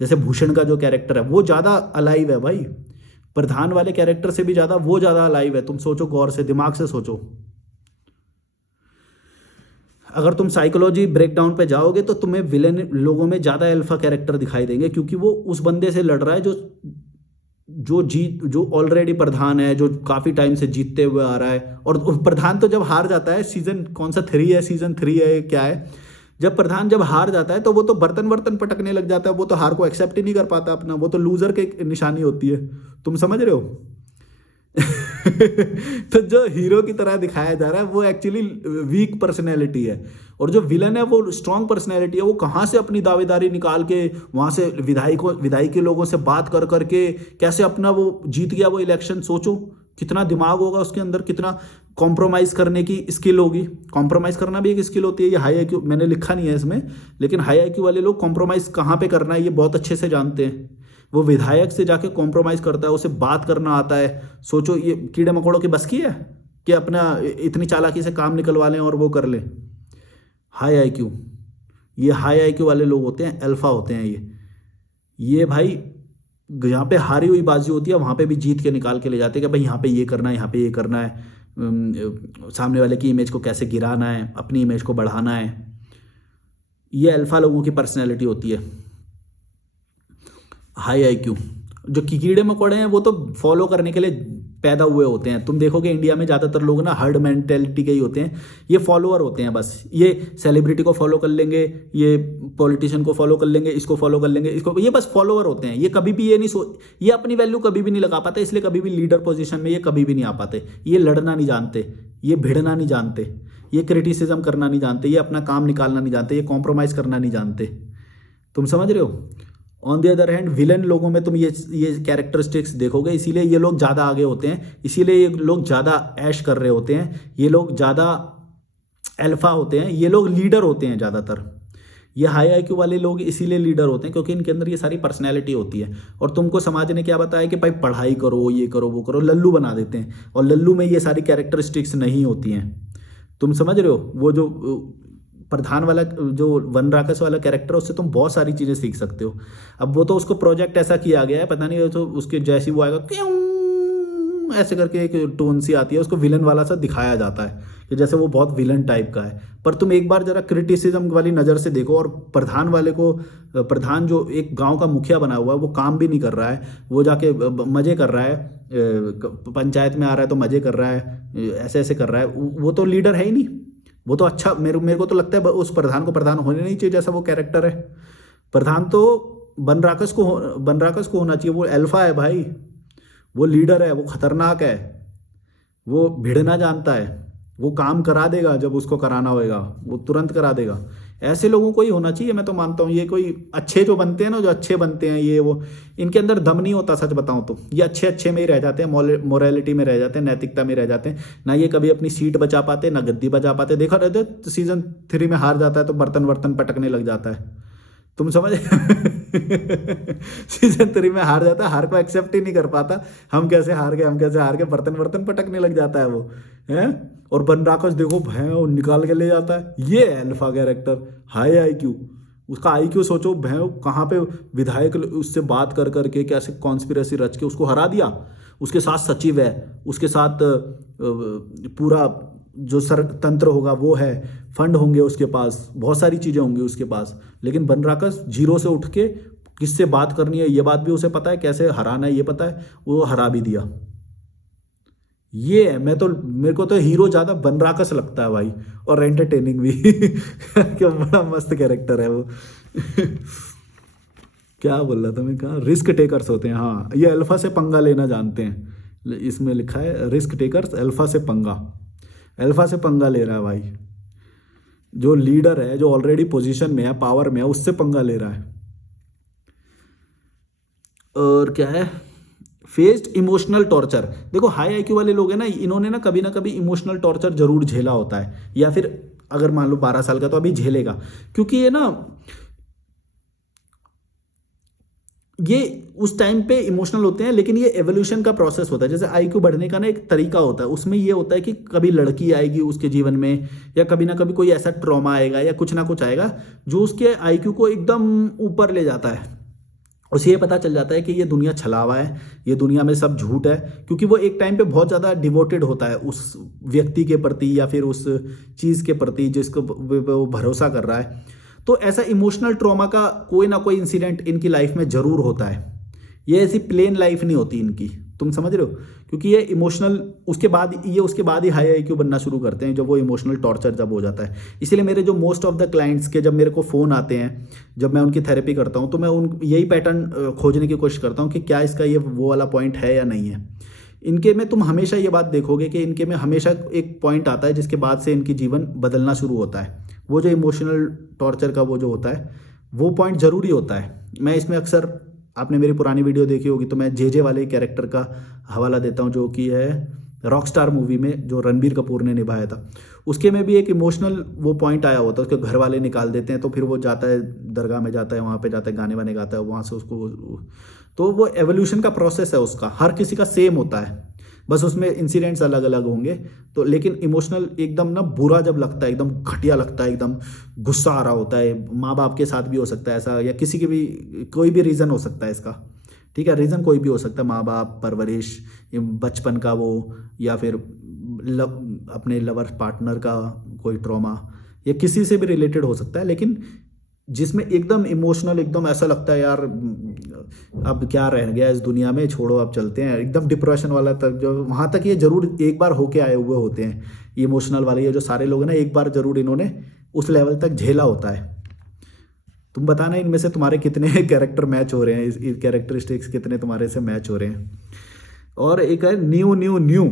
जैसे भूषण का जो कैरेक्टर है वो ज़्यादा अलाइव है भाई, प्रधान वाले कैरेक्टर से भी ज़्यादा वो ज़्यादा अलाइव है। तुम सोचो, गौर से, दिमाग से सोचो। अगर तुम साइकोलॉजी ब्रेकडाउन पे जाओगे तो तुम्हें विलेन लोगों में ज़्यादा अल्फा कैरेक्टर दिखाई देंगे, क्योंकि वो उस बंदे से लड़ रहा है जो ऑलरेडी प्रधान है, जो काफ़ी टाइम से जीतते हुए आ रहा है। और प्रधान तो जब हार जाता है, सीजन कौन सा 3 है, सीजन 3 है क्या है, जब प्रधान जब हार जाता है तो वो तो बर्तन पटकने लग जाता है। वो तो हार को एक्सेप्ट ही नहीं कर पाता अपना, वो तो लूजर की निशानी होती है। तुम समझ रहे हो? तो जो हीरो की तरह दिखाया जा रहा है वो एक्चुअली वीक पर्सनैलिटी है, और जो विलन है वो स्ट्रॉन्ग पर्सनैलिटी है। वो कहाँ से अपनी दावेदारी निकाल के वहाँ से विधायकी लोगों से बात कर करके कैसे अपना वो जीत गया वो इलेक्शन। सोचो कितना दिमाग होगा उसके अंदर, कितना कॉम्प्रोमाइज़ करने की स्किल होगी। कॉम्प्रोमाइज़ करना भी एक स्किल होती है। ये हाई आईक्यू मैंने लिखा नहीं है इसमें, लेकिन हाई आईक्यू वाले लोग कॉम्प्रोमाइज़ कहाँ पे करना है ये बहुत अच्छे से जानते हैं। वो विधायक से जाके कॉम्प्रोमाइज़ करता है, उसे बात करना आता है। सोचो ये कीड़े मकोड़ों की बस की है कि अपना इतनी चालाकी से काम निकलवा लें और वो कर लें। हाई आईक्यू, ये हाई आईक्यू वाले लोग होते हैं, अल्फा होते हैं ये भाई यहाँ पे हारी हुई बाजी होती है वहाँ पे भी जीत के निकाल के ले जाते हैं कि भाई यहाँ पे ये करना है, यहाँ पे ये करना है, सामने वाले की इमेज को कैसे गिराना है, अपनी इमेज को बढ़ाना है। ये अल्फा लोगों की पर्सनैलिटी होती है। हाई आईक्यू जो कीड़े मकोड़े हैं वो तो फॉलो करने के लिए पैदा हुए होते हैं। तुम देखोगे इंडिया में ज़्यादातर लोग ना हर्ड मेंटेलिटी के ही होते हैं, ये फॉलोअर होते हैं बस। ये सेलिब्रिटी को फॉलो कर लेंगे, ये पॉलिटिशियन को फॉलो कर लेंगे, इसको फॉलो कर लेंगे, इसको, ये बस फॉलोअर होते हैं। ये कभी भी ये नहीं ये अपनी वैल्यू कभी भी नहीं लगा पाते, इसलिए कभी भी लीडर पोजीशन में ये कभी भी नहीं आ पाते। ये लड़ना नहीं जानते, ये भिड़ना नहीं जानते, ये क्रिटिसिज्म करना नहीं जानते, ये अपना काम निकालना नहीं जानते, ये कॉम्प्रोमाइज़ करना नहीं जानते। तुम समझ रहे हो। On the other hand villain लोगों में तुम ये कैरेक्टरिस्टिक्स देखोगे, इसीलिए ये लोग ज़्यादा आगे होते हैं, इसीलिए ये लोग ज़्यादा ऐश कर रहे होते हैं, ये लोग ज़्यादा अल्फा होते हैं, ये लोग लीडर होते हैं ज़्यादातर। ये हाई आईक्यू वाले लोग इसीलिए लीडर होते हैं क्योंकि इनके अंदर ये सारी पर्सनैलिटी होती है। और तुमको समाज ने क्या बताया कि भाई पढ़ाई करो, ये करो, वो करो, लल्लू बना देते हैं, और लल्लू में ये सारी कैरेक्टरिस्टिक्स नहीं होती हैं। तुम समझ रहे हो। वो जो प्रधान वाला जो वन राकस वाला कैरेक्टर है, उससे तुम बहुत सारी चीज़ें सीख सकते हो। अब वो तो उसको प्रोजेक्ट ऐसा किया गया है, पता नहीं, तो उसके जैसी वो आएगा क्यों ऐसे करके एक टोन सी आती है, उसको विलन वाला सा दिखाया जाता है कि जैसे वो बहुत विलन टाइप का है। पर तुम एक बार जरा क्रिटिसिज्म वाली नज़र से देखो, और प्रधान वाले को, प्रधान जो एक गांव का मुखिया बना हुआ है, वो काम भी नहीं कर रहा है, वो जाके मज़े कर रहा है, पंचायत में आ रहा है तो मज़े कर रहा है, ऐसे ऐसे कर रहा है, वो तो लीडर है ही नहीं। वो तो अच्छा, मेरे को तो लगता है उस प्रधान को प्रधान होने नहीं चाहिए जैसा वो कैरेक्टर है। प्रधान तो बनराकस को होना चाहिए। वो अल्फा है भाई, वो लीडर है, वो खतरनाक है, वो भिड़ना जानता है, वो काम करा देगा, जब उसको कराना होगा वो तुरंत करा देगा। ऐसे लोगों को ही होना चाहिए, मैं तो मानता हूँ। ये कोई अच्छे जो बनते हैं ना, जो अच्छे बनते हैं, ये वो इनके अंदर दम नहीं होता, सच बताऊँ तो। ये अच्छे में ही रह जाते हैं, मोरालिटी में रह जाते हैं, नैतिकता में रह जाते हैं। ना ये कभी अपनी सीट बचा पाते, ना गद्दी बचा पाते। देखा रहते तो सीजन 3 में हार जाता है तो बर्तन वर्तन पटकने लग जाता है। तुम समझ सीजन 3 में हार जाता है, हार को एक्सेप्ट ही नहीं कर पाता। हम कैसे हार गए, बर्तन वर्तन पटकने लग जाता है वो है। और बनराकस देखो भैं वो निकाल के ले जाता है। ये अल्फा कैरेक्टर, हाई आईक्यू, उसका आईक्यू सोचो भैं कहाँ पे विधायक उससे बात कर करके कैसे कॉन्स्पिरेसी रच के उसको हरा दिया। उसके साथ सचिव है, उसके साथ पूरा जो सर तंत्र होगा वो है, फंड होंगे उसके पास, बहुत सारी चीज़ें होंगी उसके पास। लेकिन बनराकस जीरो से उठ के किससे बात करनी है ये बात भी उसे पता है, कैसे हराना है ये पता है, वो हरा भी दिया। ये है, मेरे को तो हीरो ज़्यादा बनराकस लगता है भाई, और एंटरटेनिंग भी क्या बड़ा मस्त कैरेक्टर है वो क्या बोल रहा था मैं, कहा रिस्क टेकर्स होते हैं। हाँ, ये अल्फा से पंगा लेना जानते हैं, इसमें लिखा है रिस्क टेकर्स, अल्फा से पंगा। अल्फा से पंगा ले रहा है भाई, जो लीडर है, जो ऑलरेडी पोजीशन में है, पावर में है, उससे पंगा ले रहा है। और क्या है, फेस्ड इमोशनल टॉर्चर। देखो हाई आईक्यू वाले लोग हैं ना, इन्होंने ना कभी इमोशनल टॉर्चर जरूर झेला होता है, या फिर अगर मान लो 12 साल का तो अभी झेलेगा, क्योंकि ये ना ये उस टाइम पे इमोशनल होते हैं। लेकिन ये एवोल्यूशन का प्रोसेस होता है, जैसे आईक्यू बढ़ने का ना एक तरीका होता है। उसमें ये होता है कि कभी लड़की आएगी उसके जीवन में, या कभी ना कभी कोई ऐसा ट्रॉमा आएगा, या कुछ ना कुछ आएगा जो उसके आईक्यू को एकदम ऊपर ले जाता है। उसे ये पता चल जाता है कि ये दुनिया छलावा है, ये दुनिया में सब झूठ है, क्योंकि वो एक टाइम पे बहुत ज़्यादा डिवोटेड होता है उस व्यक्ति के प्रति, या फिर उस चीज़ के प्रति जिसको वो भरोसा कर रहा है। तो ऐसा इमोशनल ट्रॉमा का कोई ना कोई इंसिडेंट इनकी लाइफ में ज़रूर होता है। ये ऐसी प्लेन लाइफ नहीं होती इनकी, तुम समझ रहे हो। क्योंकि ये इमोशनल उसके बाद ही हाई आईक्यू बनना शुरू करते हैं, जब वो इमोशनल टॉर्चर जब हो जाता है। इसीलिए मेरे जो मोस्ट ऑफ द क्लाइंट्स के जब मेरे को फ़ोन आते हैं, जब मैं उनकी थेरेपी करता हूँ, तो मैं यही पैटर्न खोजने की कोशिश करता हूँ कि क्या इसका ये वो वाला पॉइंट है या नहीं है। इनके में तुम हमेशा ये बात देखोगे कि इनके में हमेशा एक पॉइंट आता है जिसके बाद से इनकी जीवन बदलना शुरू होता है। वो जो इमोशनल टॉर्चर का वो जो होता है, वो पॉइंट ज़रूरी होता है। मैं इसमें अक्सर, आपने मेरी पुरानी वीडियो देखी होगी तो मैं जे वाले कैरेक्टर का हवाला देता हूँ, जो कि है रॉकस्टार मूवी में जो रणबीर कपूर ने निभाया था। उसके में भी एक इमोशनल वो पॉइंट आया होता है, उसके घर वाले निकाल देते हैं, तो फिर वो जाता है दरगाह में, जाता है वहाँ पे, जाता है गाने वाने गाता है, वहाँ से उसको, तो वो एवोल्यूशन का प्रोसेस है उसका, हर किसी का सेम होता है, बस उसमें इंसिडेंट्स अलग अलग होंगे। तो लेकिन इमोशनल एकदम ना बुरा जब लगता है, एकदम घटिया लगता है, एकदम गुस्सा आ रहा होता है, माँ बाप के साथ भी हो सकता है ऐसा, या किसी के भी, कोई भी रीज़न हो सकता है इसका, ठीक है, रीज़न कोई भी हो सकता है, माँ बाप, परवरिश, बचपन का वो, या फिर अपने लवर पार्टनर का कोई ट्रॉमा, या किसी से भी रिलेटेड हो सकता है। लेकिन जिसमें एकदम इमोशनल, एकदम ऐसा लगता है यार अब क्या रह गया इस दुनिया में, छोड़ो अब चलते हैं, एकदम डिप्रेशन वाला तक, जो वहाँ तक ये जरूर एक बार होके आए हुए होते हैं इमोशनल वाले। ये जो सारे लोग हैं ना, एक बार जरूर इन्होंने उस लेवल तक झेला होता है। तुम बताना इनमें से तुम्हारे कितने कैरेक्टर मैच हो रहे हैं, इस कैरेक्टरिस्टिक्स कितने तुम्हारे से मैच हो रहे हैं। और एक है न्यू न्यू न्यू,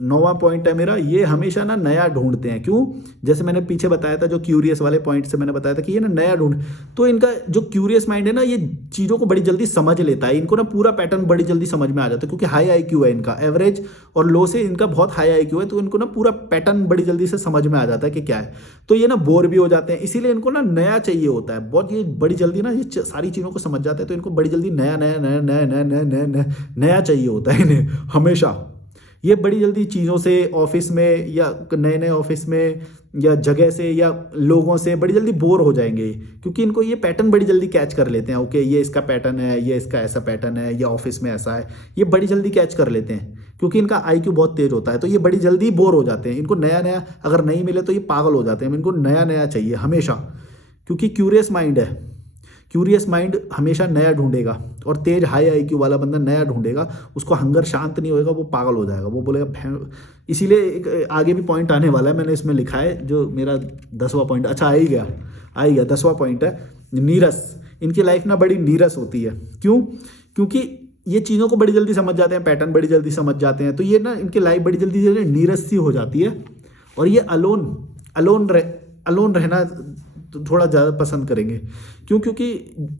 9वां पॉइंट है मेरा, ये हमेशा ना नया ढूंढते हैं। क्यों? जैसे मैंने पीछे बताया था, जो क्यूरियस वाले पॉइंट से मैंने बताया था कि ये ना नया ढूंढ, तो इनका जो क्यूरियस माइंड है ना, ये चीज़ों को बड़ी जल्दी समझ लेता है। इनको ना पूरा पैटर्न बड़ी जल्दी समझ में आ जाता है, क्योंकि हाई आईक्यू है इनका, एवरेज और लो से इनका बहुत हाई आईक्यू है, तो इनको ना पूरा पैटर्न बड़ी जल्दी से समझ में आ जाता है कि क्या है। तो ये ना बोर भी हो जाते हैं, इसीलिए इनको ना नया चाहिए होता है बहुत। ये बड़ी जल्दी ना ये सारी चीज़ों को समझ जाते हैं, तो इनको बड़ी जल्दी नया नया नया नया नया नया नया नया नया चाहिए होता है इन्हें हमेशा। ये बड़ी जल्दी चीज़ों से, ऑफिस में या नए नए ऑफिस में या जगह से या लोगों से बड़ी जल्दी बोर हो जाएंगे, क्योंकि इनको ये पैटर्न बड़ी जल्दी कैच कर लेते हैं। ओके, ये इसका पैटर्न है, ये इसका ऐसा पैटर्न है, ये ऑफिस में ऐसा है, ये बड़ी जल्दी कैच कर लेते हैं, क्योंकि इनका आईक्यू बहुत तेज होता है। तो ये बड़ी जल्दी बोर हो जाते हैं, इनको नया नया अगर नहीं मिले तो ये पागल हो जाते हैं, इनको नया नया चाहिए हमेशा, क्योंकि क्यूरियस माइंड है। क्यूरियस माइंड हमेशा नया ढूंढेगा, और तेज हाई आईक्यू वाला बंदा नया ढूंढेगा, उसको हंगर शांत नहीं होएगा, वो पागल हो जाएगा, वो बोलेगा इसीलिए एक आगे भी पॉइंट आने वाला है, मैंने इसमें लिखा है जो मेरा 10वां पॉइंट। अच्छा, आ ही गया 10वां पॉइंट है नीरस। इनकी लाइफ ना बड़ी नीरस होती है। क्यों? क्योंकि ये चीज़ों को बड़ी जल्दी समझ जाते हैं, पैटर्न बड़ी जल्दी समझ जाते हैं, तो ये ना इनकी लाइफ बड़ी जल्दी नीरस सी हो जाती है, और ये अलोन रहना तो थोड़ा ज़्यादा पसंद करेंगे। क्यों? क्योंकि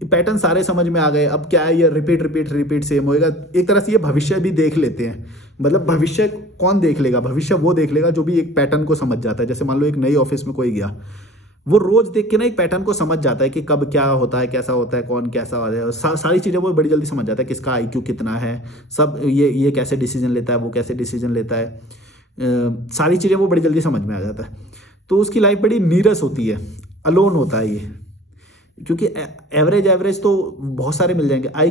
पैटर्न सारे समझ में आ गए। अब क्या है, ये रिपीट सेम होएगा। एक तरह से ये भविष्य भी देख लेते हैं। मतलब भविष्य कौन देख लेगा? भविष्य वो देख लेगा जो भी एक पैटर्न को समझ जाता है। जैसे मान लो एक नई ऑफिस में कोई गया, वो रोज देख के ना एक पैटर्न को समझ जाता है कि कब क्या होता है, कैसा होता है, कौन कैसा होता है, सारी चीज़ें वो बड़ी जल्दी समझ जाता है। किसका आईक्यू कितना है, सब ये कैसे डिसीजन लेता है, वो कैसे डिसीजन लेता है, सारी चीज़ें वो बड़ी जल्दी समझ में आ जाता है। तो उसकी लाइफ बड़ी नीरस होती है, अलोन होता है ये। क्योंकि एवरेज तो बहुत सारे मिल जाएंगे। हाई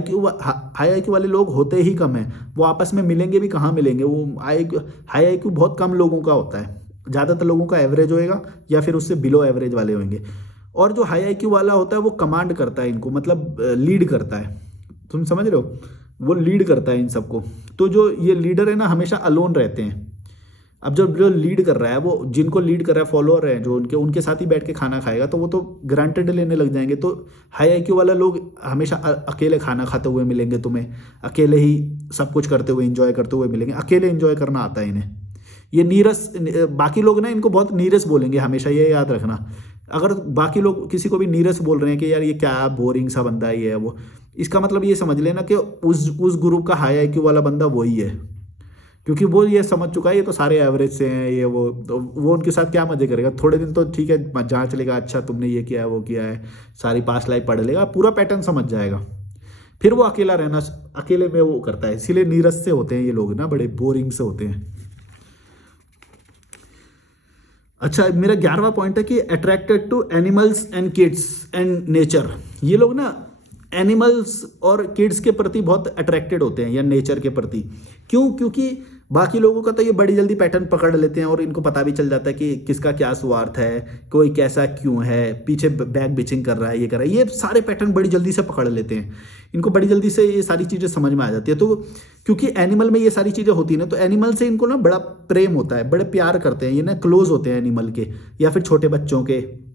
आईक्यू वाले लोग होते ही कम हैं, वो आपस में मिलेंगे भी कहाँ मिलेंगे। वो हाई आईक्यू बहुत कम लोगों का होता है, ज़्यादातर लोगों का एवरेज होएगा या फिर उससे बिलो एवरेज वाले होंगे। और जो हाई आईक्यू वाला होता है वो कमांड करता है इनको, मतलब लीड करता है। तुम समझ रहे हो? वो लीड करता है इन सबको। तो जो ये लीडर है ना, हमेशा अलोन रहते हैं। अब जो लीड कर रहा है, वो जिनको लीड कर रहा है, फॉलोअर हैं जो उनके साथ ही बैठ के खाना खाएगा, तो वो तो ग्रांटेड लेने लग जाएंगे। तो हाई आईक्यू वाला लोग हमेशा अकेले खाना खाते हुए मिलेंगे तुम्हें, अकेले ही सब कुछ करते हुए, एंजॉय करते हुए मिलेंगे। अकेले एंजॉय करना आता है इन्हें। ये नीरस, बाकी लोग ना इनको बहुत नीरस बोलेंगे हमेशा, ये याद रखना। अगर बाकी लोग किसी को भी नीरस बोल रहे हैं कि यार ये क्या बोरिंग सा बंदा ही है, वो, इसका मतलब ये समझ लेना कि उस ग्रुप का हाई आईक्यू वाला बंदा वही है, क्योंकि वो ये समझ चुका है ये तो सारे एवरेज से हैं, ये वो उनके साथ क्या मजे करेगा। थोड़े दिन तो ठीक है, जांच लेगा, अच्छा तुमने ये किया है, वो किया है, सारी पास्ट लाइफ पढ़ लेगा, पूरा पैटर्न समझ जाएगा। फिर वो अकेला रहना, अकेले में वो करता है। इसीलिए नीरस से होते हैं ये लोग ना, बड़े बोरिंग से होते हैं। अच्छा, मेरा 11वां पॉइंट है कि attracted to animals and kids and nature. ये लोग ना एनिमल्स और किड्स के प्रति बहुत अट्रैक्टेड होते हैं, या नेचर के प्रति। क्यों? क्योंकि बाकी लोगों का तो ये बड़ी जल्दी पैटर्न पकड़ लेते हैं, और इनको पता भी चल जाता है कि किसका क्या स्वार्थ है, कोई कैसा क्यों है, पीछे बैक बिचिंग कर रहा है, ये कर रहा है। ये सारे पैटर्न बड़ी जल्दी से पकड़ लेते हैं, इनको बड़ी जल्दी से ये सारी चीज़ें समझ में आ जाती है। तो क्योंकि एनिमल में ये सारी चीज़ें होती है ना, तो एनिमल से इनको ना बड़ा प्रेम होता है, बड़े प्यार करते हैं ये ना, क्लोज होते हैं एनिमल के, या फिर छोटे बच्चों के,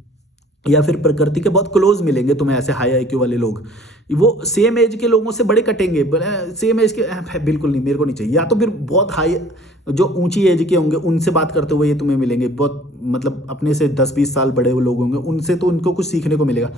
या फिर प्रकृति के बहुत क्लोज मिलेंगे तुम्हें ऐसे हाई आईक्यू वाले लोग। वो सेम एज के लोगों से बड़े कटेंगे, सेम एज के बिल्कुल नहीं, मेरे को नहीं चाहिए। या तो फिर बहुत हाई, जो ऊंची एज के होंगे उनसे बात करते हुए ये तुम्हें मिलेंगे, बहुत मतलब अपने से 10-20 साल बड़े हुए लोग होंगे, उनसे तो उनको कुछ सीखने को मिलेगा।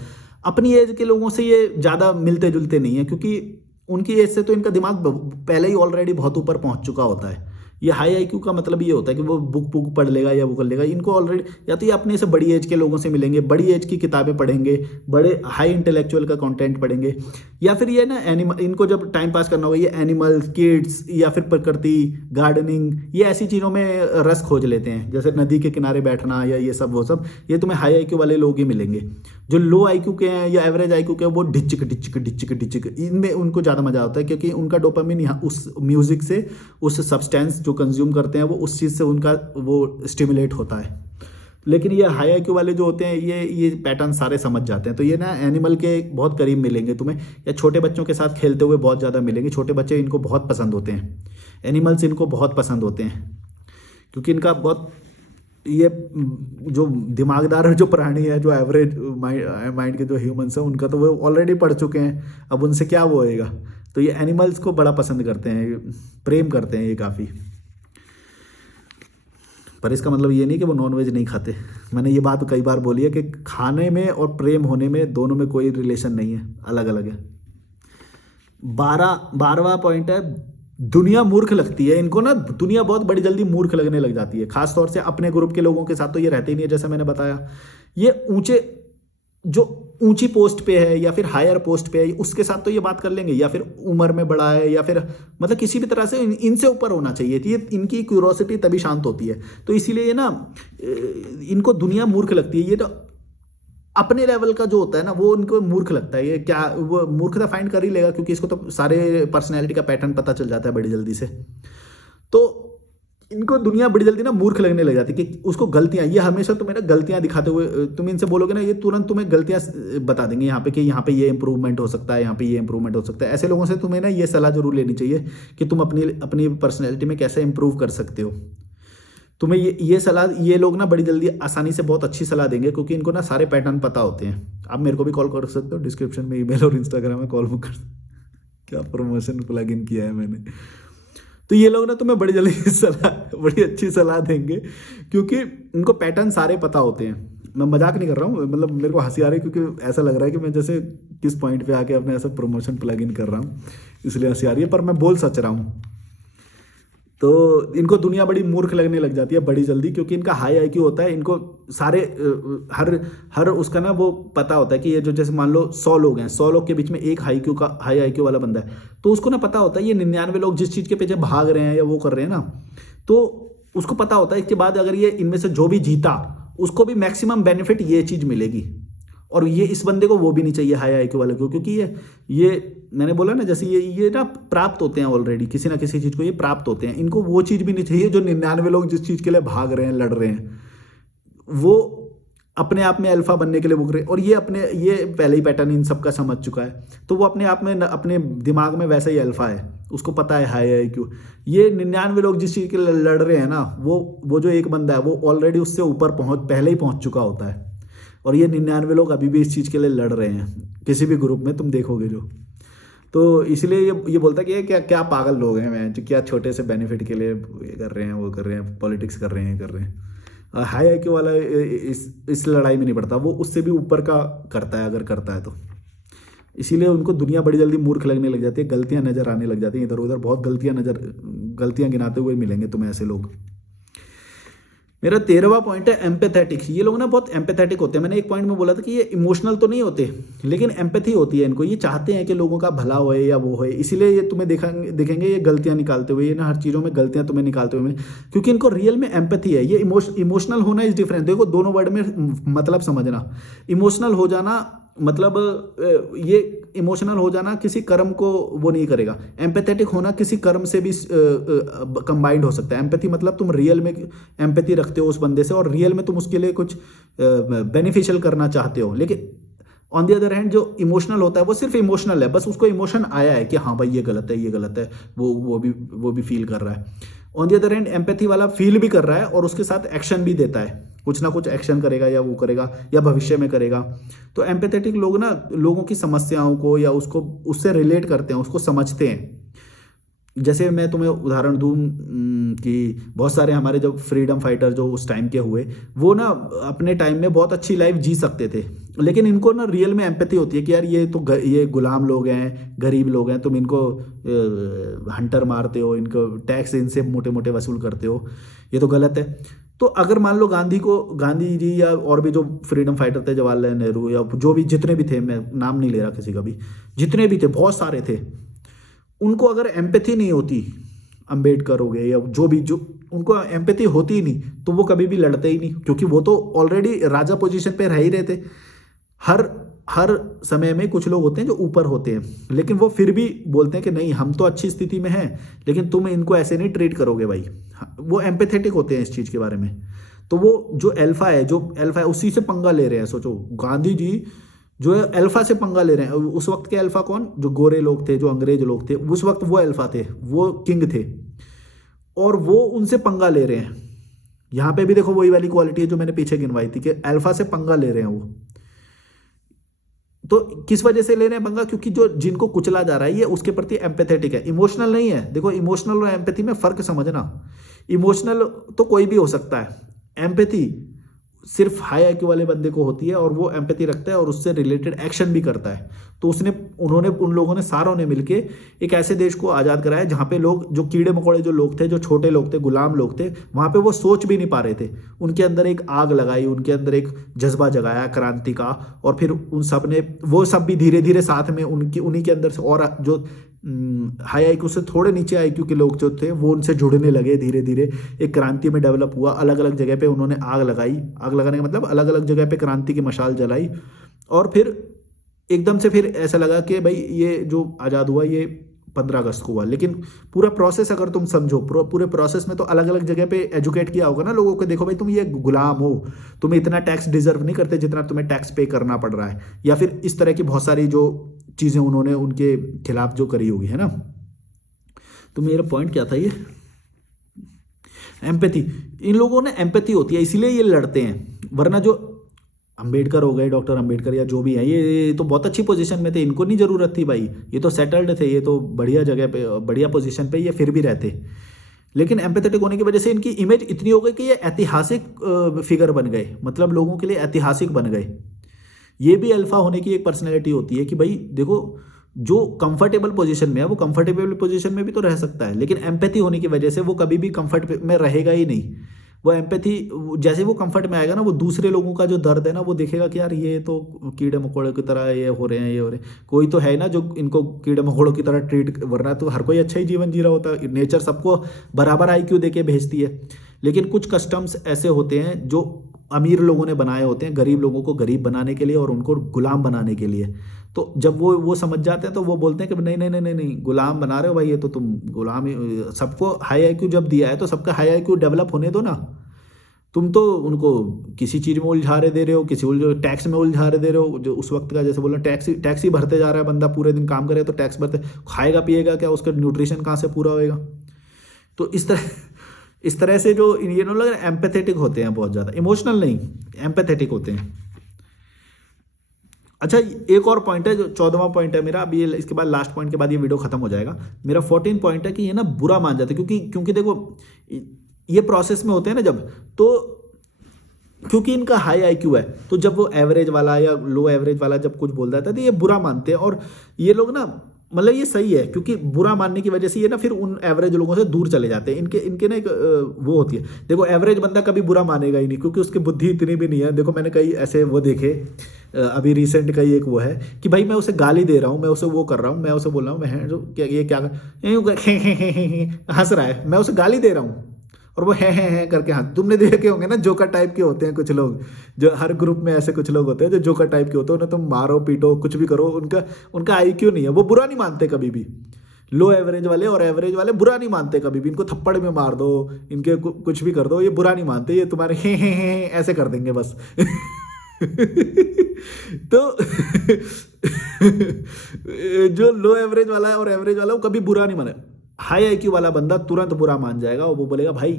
अपनी एज के लोगों से ये ज़्यादा मिलते जुलते नहीं है, क्योंकि उनकी एज से तो इनका दिमाग पहले ही ऑलरेडी बहुत ऊपर पहुँच चुका होता है। ये हाई आईक्यू का मतलब ये होता है कि वो बुक पढ़ लेगा या वो कर लेगा। इनको ऑलरेडी, या तो ये अपने से बड़ी एज के लोगों से मिलेंगे, बड़ी एज की किताबें पढ़ेंगे, बड़े हाई इंटेलेक्चुअल का कंटेंट पढ़ेंगे, या फिर ये ना एनिमल, इनको जब टाइम पास करना होगा ये एनिमल्स, किड्स या फिर प्रकृति, गार्डनिंग, ये ऐसी चीज़ों में रस खोज लेते हैं। जैसे नदी के किनारे बैठना या ये सब, वो सब ये तुम्हें हाई आईक्यू वाले लोग ही मिलेंगे। जो लो आईक्यू के हैं या एवरेज आईक्यू के हैं, वो ढिचक इनमें उनको ज़्यादा मजा आता है, क्योंकि उनका डोपामिन यहाँ उस म्यूजिक से, उस सब्सटेंस जो कंज्यूम करते हैं वो उस चीज़ से उनका वो स्टिमुलेट होता है। लेकिन ये हाई आईक्यू वाले जो होते हैं ये पैटर्न सारे समझ जाते हैं। तो ये ना एनिमल के बहुत करीब मिलेंगे तुम्हें, या छोटे बच्चों के साथ खेलते हुए बहुत ज़्यादा मिलेंगे। छोटे बच्चे इनको बहुत पसंद होते हैं, एनिमल्स इनको बहुत पसंद होते हैं, क्योंकि इनका बहुत ये जो दिमागदार जो प्राणी है, जो एवरेज माइंड के जो ह्यूमंस हैं, उनका तो वो ऑलरेडी पढ़ चुके हैं, अब उनसे क्या वो होएगा। तो ये एनिमल्स को बड़ा पसंद करते हैं, प्रेम करते हैं ये काफ़ी। पर इसका मतलब ये नहीं कि वो नॉनवेज नहीं खाते। मैंने ये बात कई बार बोली है कि खाने में और प्रेम होने में दोनों में कोई रिलेशन नहीं है, अलग अलग है। 12वां पॉइंट है, दुनिया मूर्ख लगती है इनको ना। दुनिया बहुत बड़ी जल्दी मूर्ख लगने लग जाती है, खासतौर से अपने ग्रुप के लोगों के साथ तो ये रहते ही नहीं है। जैसे मैंने बताया, ये जो ऊंची पोस्ट पे है या फिर हायर पोस्ट पे है उसके साथ तो ये बात कर लेंगे, या फिर उम्र में बड़ा है, या फिर मतलब किसी भी तरह से इनसे ऊपर होना चाहिए। तो ये इनकी क्यूरोसिटी तभी शांत होती है। तो इसीलिए ये ना इनको दुनिया मूर्ख लगती है। ये तो अपने लेवल का जो होता है ना वो उनको मूर्ख लगता है। ये क्या, वो मूर्खता फाइंड कर ही लेगा, क्योंकि इसको तो सारे पर्सनैलिटी का पैटर्न पता चल जाता है बड़ी जल्दी से। तो इनको दुनिया बड़ी जल्दी ना मूर्ख लगने लग जाती है कि उसको गलतियां, ये हमेशा तुम्हें ना गलतियां दिखाते हुए, तुम इनसे बोलोगे ना ये तुरंत तुम्हें गलतियां बता देंगे यहाँ पे कि यहाँ पे ये इंप्रूवमेंट हो सकता है, यहाँ पे ये इंप्रूवमेंट हो सकता है। ऐसे लोगों से तुम्हें ना ये सलाह जरूर लेनी चाहिए कि तुम अपनी पर्सनैलिटी में कैसे इंप्रूव कर सकते हो। तुम्हें ये सलाह, ये लोग ना बड़ी जल्दी आसानी से बहुत अच्छी सलाह देंगे, क्योंकि इनको ना सारे पैटर्न पता होते हैं। आप मेरे को भी कॉल कर सकते हो, डिस्क्रिप्शन में ईमेल और इंस्टाग्राम में कॉल कर। क्या प्रमोशन प्लग इन किया है मैंने। तो ये लोग ना तुम्हें बड़ी जल्दी बड़ी अच्छी सलाह देंगे, क्योंकि इनको पैटर्न सारे पता होते हैं। मैं मजाक नहीं कर रहा हूँ, मतलब मेरे को हंसी आ रही है, क्योंकि ऐसा लग रहा है कि मैं जैसे किस पॉइंट पे आके अपने ऐसा प्रमोशन प्लग इन कर रहा हूँ, इसलिए हंसी आ रही है, पर मैं बोल सच रहा हूँ। तो इनको दुनिया बड़ी मूर्ख लगने लग जाती है बड़ी जल्दी, क्योंकि इनका हाई आईक्यू होता है। इनको सारे हर उसका ना वो पता होता है कि ये जो, जैसे मान लो 100 लोग हैं, 100 लोग के बीच में एक हाई आईक्यू वाला बंदा है, तो उसको ना पता होता है ये 99 लोग जिस चीज़ के पीछे भाग रहे हैं या वो कर रहे हैं ना, तो उसको पता होता है इसके बाद अगर ये इनमें से जो भी जीता उसको भी मैक्सिमम बेनिफिट ये चीज़ मिलेगी। और ये इस बंदे को वो भी नहीं चाहिए हाई आईक्यू वाले को, क्योंकि ये मैंने बोला ना, जैसे ये ना प्राप्त होते हैं ऑलरेडी, किसी ना किसी चीज़ को ये प्राप्त होते हैं। इनको वो चीज़ भी नहीं चाहिए जो 99 लोग जिस चीज़ के लिए भाग रहे हैं, लड़ रहे हैं, वो अपने आप में अल्फा बनने के लिए भूख रहे हैं। और ये पहले ही पैटर्न इन सबका समझ चुका है, तो वो अपने आप में अपने दिमाग में वैसा ही अल्फा है, उसको पता है हाई आईक्यू। ये 99 लोग जिस चीज़ के लिए लड़ रहे हैं ना, वो जो एक बंदा है वो ऑलरेडी उससे ऊपर पहले ही पहुँच चुका होता है। और ये 99 लोग अभी भी इस चीज़ के लिए लड़ रहे हैं, किसी भी ग्रुप में तुम देखोगे जो। तो इसलिए ये बोलता है कि ये क्या पागल लोग हैं, मैं जो क्या छोटे से बेनिफिट के लिए ये कर रहे हैं, वो कर रहे हैं, पॉलिटिक्स कर रहे हैं। हाई आईक्यू वाला इस लड़ाई में नहीं पड़ता, वो उससे भी ऊपर का करता है अगर करता है तो। इसीलिए उनको दुनिया बड़ी जल्दी मूर्ख लगने लग जाती है, गलतियाँ नज़र आने लग जाती हैं इधर उधर, बहुत गलतियाँ गिनाते हुए मिलेंगे तुम्हें ऐसे लोग। मेरा 13वां पॉइंट है एम्पैथेटिक। ये लोग ना बहुत एम्पैथेटिक होते हैं। मैंने एक पॉइंट में बोला था कि ये इमोशनल तो नहीं होते, लेकिन एम्पैथी होती है इनको। ये चाहते हैं कि लोगों का भला होए या वो होए, इसीलिए ये तुम्हें देखेंगे ये गलतियां निकालते हुए, ये ना हर चीज़ों में गलतियां तुम्हें निकालते हुए, क्योंकि इनको रियल में एम्पैथी है। ये इमोशनल होना इज डिफरेंट। देखो दोनों वर्ड में मतलब समझना। इमोशनल हो जाना मतलब ये इमोशनल हो जाना किसी कर्म को वो नहीं करेगा। एम्पैथेटिक होना किसी कर्म से भी कंबाइंड हो सकता है। एम्पैथी मतलब तुम रियल में एम्पैथी रखते हो उस बंदे से, और रियल में तुम उसके लिए कुछ बेनिफिशियल करना चाहते हो। लेकिन ऑन द अदर हैंड जो इमोशनल होता है वो सिर्फ इमोशनल है, बस उसको इमोशन आया है कि हाँ भाई ये गलत है, ये गलत है, वो भी फील कर रहा है। On the other hand empathy वाला फील भी कर रहा है और उसके साथ एक्शन भी देता है, कुछ ना कुछ एक्शन करेगा या वो करेगा या भविष्य में करेगा। तो एम्पैथेटिक लोग ना लोगों की समस्याओं को या उससे रिलेट करते हैं, उसको समझते हैं। जैसे मैं तुम्हें उदाहरण दूं कि बहुत सारे हमारे जो फ्रीडम फाइटर जो उस टाइम के हुए, वो ना अपने टाइम में बहुत अच्छी लाइफ जी सकते थे, लेकिन इनको ना रियल में एम्पैथी होती है कि यार ये गुलाम लोग हैं, गरीब लोग हैं, तुम इनको हंटर मारते हो, इनको टैक्स इनसे मोटे मोटे वसूल करते हो, ये तो गलत है। तो अगर मान लो गांधी जी या और भी जो फ्रीडम फाइटर थे, जवाहरलाल नेहरू या जो भी जितने भी थे, मैं नाम नहीं ले रहा किसी का भी, जितने भी थे बहुत सारे थे, उनको अगर एम्पैथी नहीं होती, अंबेडकर हो गए या जो उनको एम्पैथी होती ही नहीं, तो वो कभी भी लड़ते ही नहीं, क्योंकि वो तो ऑलरेडी राजा पोजीशन पे रह ही रहे थे। हर समय में कुछ लोग होते हैं जो ऊपर होते हैं, लेकिन वो फिर भी बोलते हैं कि नहीं हम तो अच्छी स्थिति में हैं, लेकिन तुम इनको ऐसे नहीं ट्रीट करोगे भाई। वो एम्पैथेटिक होते हैं इस चीज़ के बारे में। तो वो जो अल्फा है उसी से पंगा ले रहे हैं। सोचो गांधी जी जो है अल्फा से पंगा ले रहे हैं। उस वक्त के अल्फा कौन? जो गोरे लोग थे, जो अंग्रेज लोग थे, उस वक्त वो अल्फा थे, वो किंग थे, और वो उनसे पंगा ले रहे हैं। यहाँ पे भी देखो वही वाली क्वालिटी है जो मैंने पीछे गिनवाई थी कि अल्फा से पंगा ले रहे हैं वो। तो किस वजह से ले रहे हैं पंगा? क्योंकि जो जिनको कुचला जा रहा है ये उसके प्रति एम्पैथेटिक है, इमोशनल नहीं है। देखो इमोशनल और एम्पैथी में फर्क समझना। इमोशनल तो कोई भी हो सकता है, एम्पैथी सिर्फ हाई आईक्यू वाले बंदे को होती है और वो एम्पैथी रखता है और उससे रिलेटेड एक्शन भी करता है। तो उन लोगों ने सारों ने मिलके एक ऐसे देश को आज़ाद कराया जहाँ पे लोग, जो कीड़े मकोड़े जो लोग थे, जो छोटे लोग थे, गुलाम लोग थे, वहाँ पे वो सोच भी नहीं पा रहे थे। उनके अंदर एक आग लगाई, उनके अंदर एक जज्बा जगाया क्रांति का, और फिर उन सब ने, वो सब भी धीरे धीरे साथ में उन्हीं के अंदर से, और जो हाई आईक्यू से थोड़े नीचे आईक्यू के लोग जो थे वो उनसे जुड़ने लगे, धीरे धीरे एक क्रांति में डेवलप हुआ। अलग अलग जगह पे उन्होंने आग लगाई, आग लगाने का मतलब अलग अलग जगह पे क्रांति की मशाल जलाई, और फिर एकदम से फिर ऐसा लगा कि भाई ये जो आज़ाद हुआ ये 15 अगस्त को हुआ। लेकिन पूरा प्रोसेस अगर तुम समझो, पूरे प्रोसेस में तो अलग अलग जगह पे एजुकेट किया होगा ना लोगों को, देखो भाई तुम ये गुलाम हो, तुम्हें इतना टैक्स डिजर्व नहीं करते जितना तुम्हें टैक्स पे करना पड़ रहा है, या फिर इस तरह की बहुत सारी जो चीज़ें उन्होंने उनके खिलाफ जो करी होगी, है ना। तो मेरा पॉइंट क्या था, ये एम्पैथी, इन लोगों ने एम्पैथी होती है इसीलिए ये लड़ते हैं, वरना जो अंबेडकर हो गए, डॉक्टर अंबेडकर या जो भी है, ये तो बहुत अच्छी पोजीशन में थे, इनको नहीं जरूरत थी भाई, ये तो सेटल्ड थे, ये तो बढ़िया जगह पे, बढ़िया पोजीशन पे ये फिर भी रहते। लेकिन एम्पैथेटिक होने की वजह से इनकी इमेज इतनी हो गई कि ये ऐतिहासिक फिगर बन गए, मतलब लोगों के लिए ऐतिहासिक बन गए। ये भी अल्फा होने की एक पर्सनैलिटी होती है कि भाई देखो, जो कंफर्टेबल पोजीशन में है वो कंफर्टेबल पोजीशन में भी तो रह सकता है, लेकिन एम्पैथी होने की वजह से वो कभी भी कंफर्ट में रहेगा ही नहीं। वो एम्पैथी, जैसे वो कंफर्ट में आएगा ना, वो दूसरे लोगों का जो दर्द है ना वो देखेगा कि यार ये तो कीड़े मकोड़े की तरह ये हो रहे हैं, ये हो रहे हैं, कोई तो है ना जो इनको कीड़े मकोड़ों की तरह ट्रीट, वरना तो हर कोई अच्छा ही जीवन जी रहा होता है, नेचर सबको बराबर आईक्यू देके भेजती है। लेकिन कुछ कस्टम्स ऐसे होते हैं जो अमीर लोगों ने बनाए होते हैं गरीब लोगों को गरीब बनाने के लिए और उनको गुलाम बनाने के लिए। तो जब वो समझ जाते हैं तो वो बोलते हैं कि नहीं नहीं नहीं नहीं नहीं, गुलाम बना रहे हो भाई, ये तो तुम गुलाम ही, सबको हाई आईक्यू जब दिया है तो सबका हाई आईक्यू डेवलप होने दो ना। तुम तो उनको किसी चीज़ में उलझारे दे रहे हो, किसी टैक्स में उलझारे दे रहे हो, जो उस वक्त का जैसे बोलो टैक्स ही भरते जा रहा है बंदा, पूरे दिन काम करे तो टैक्स भरते, खाएगा पिएगा क्या, उसका न्यूट्रिशन कहाँ से पूरा होएगा। तो इस तरह से जो ये लोग एम्पैथेटिक होते हैं, बहुत ज़्यादा इमोशनल नहीं, एम्पैथेटिक होते हैं। अच्छा, एक और पॉइंट है जो 14वां पॉइंट है मेरा, अभी ये इसके बाद लास्ट पॉइंट के बाद ये वीडियो खत्म हो जाएगा। मेरा 14 पॉइंट है कि ये ना बुरा मान जाते हैं, क्योंकि देखो ये प्रोसेस में होते हैं ना जब, तो क्योंकि इनका हाई आईक्यू है, तो जब वो एवरेज वाला या लो एवरेज वाला जब कुछ बोल जाता है तो ये बुरा मानते हैं। और ये लोग ना, मतलब ये सही है, क्योंकि बुरा मानने की वजह से ये ना फिर उन एवरेज लोगों से दूर चले जाते हैं। इनके ना एक वो होती है, देखो एवरेज बंदा कभी बुरा मानेगा ही नहीं, क्योंकि उसकी बुद्धि इतनी भी नहीं है। देखो मैंने कई ऐसे वो देखे, अभी रिसेंट का ही एक वो है कि भाई मैं उसे गाली दे रहा हूँ, मैं उसे वो कर रहा हूँ, मैं उसे बोल रहा हूँ मैं जो क्या ये क्या हंस रहा है, मैं उसे गाली दे रहा हूँ और वो है करके हाँ। तुमने देखे होंगे ना, जोकर टाइप के होते हैं कुछ लोग, जो हर ग्रुप में ऐसे कुछ लोग होते हैं जो जोकर टाइप के होते हैं, उन्हें तुम मारो पीटो कुछ भी करो, उनका आईक्यू नहीं है, वो बुरा नहीं मानते कभी भी। लो एवरेज वाले और एवरेज वाले बुरा नहीं मानते कभी भी, इनको थप्पड़ में मार दो, इनके कुछ भी कर दो, ये बुरा नहीं मानते, ये तुम्हारे हे ऐसे कर देंगे बस। तो जो लो एवरेज वाला है और एवरेज वाला वो कभी बुरा नहीं माने। हाई आईक्यू वाला बंदा तुरंत बुरा मान जाएगा, वो बोलेगा भाई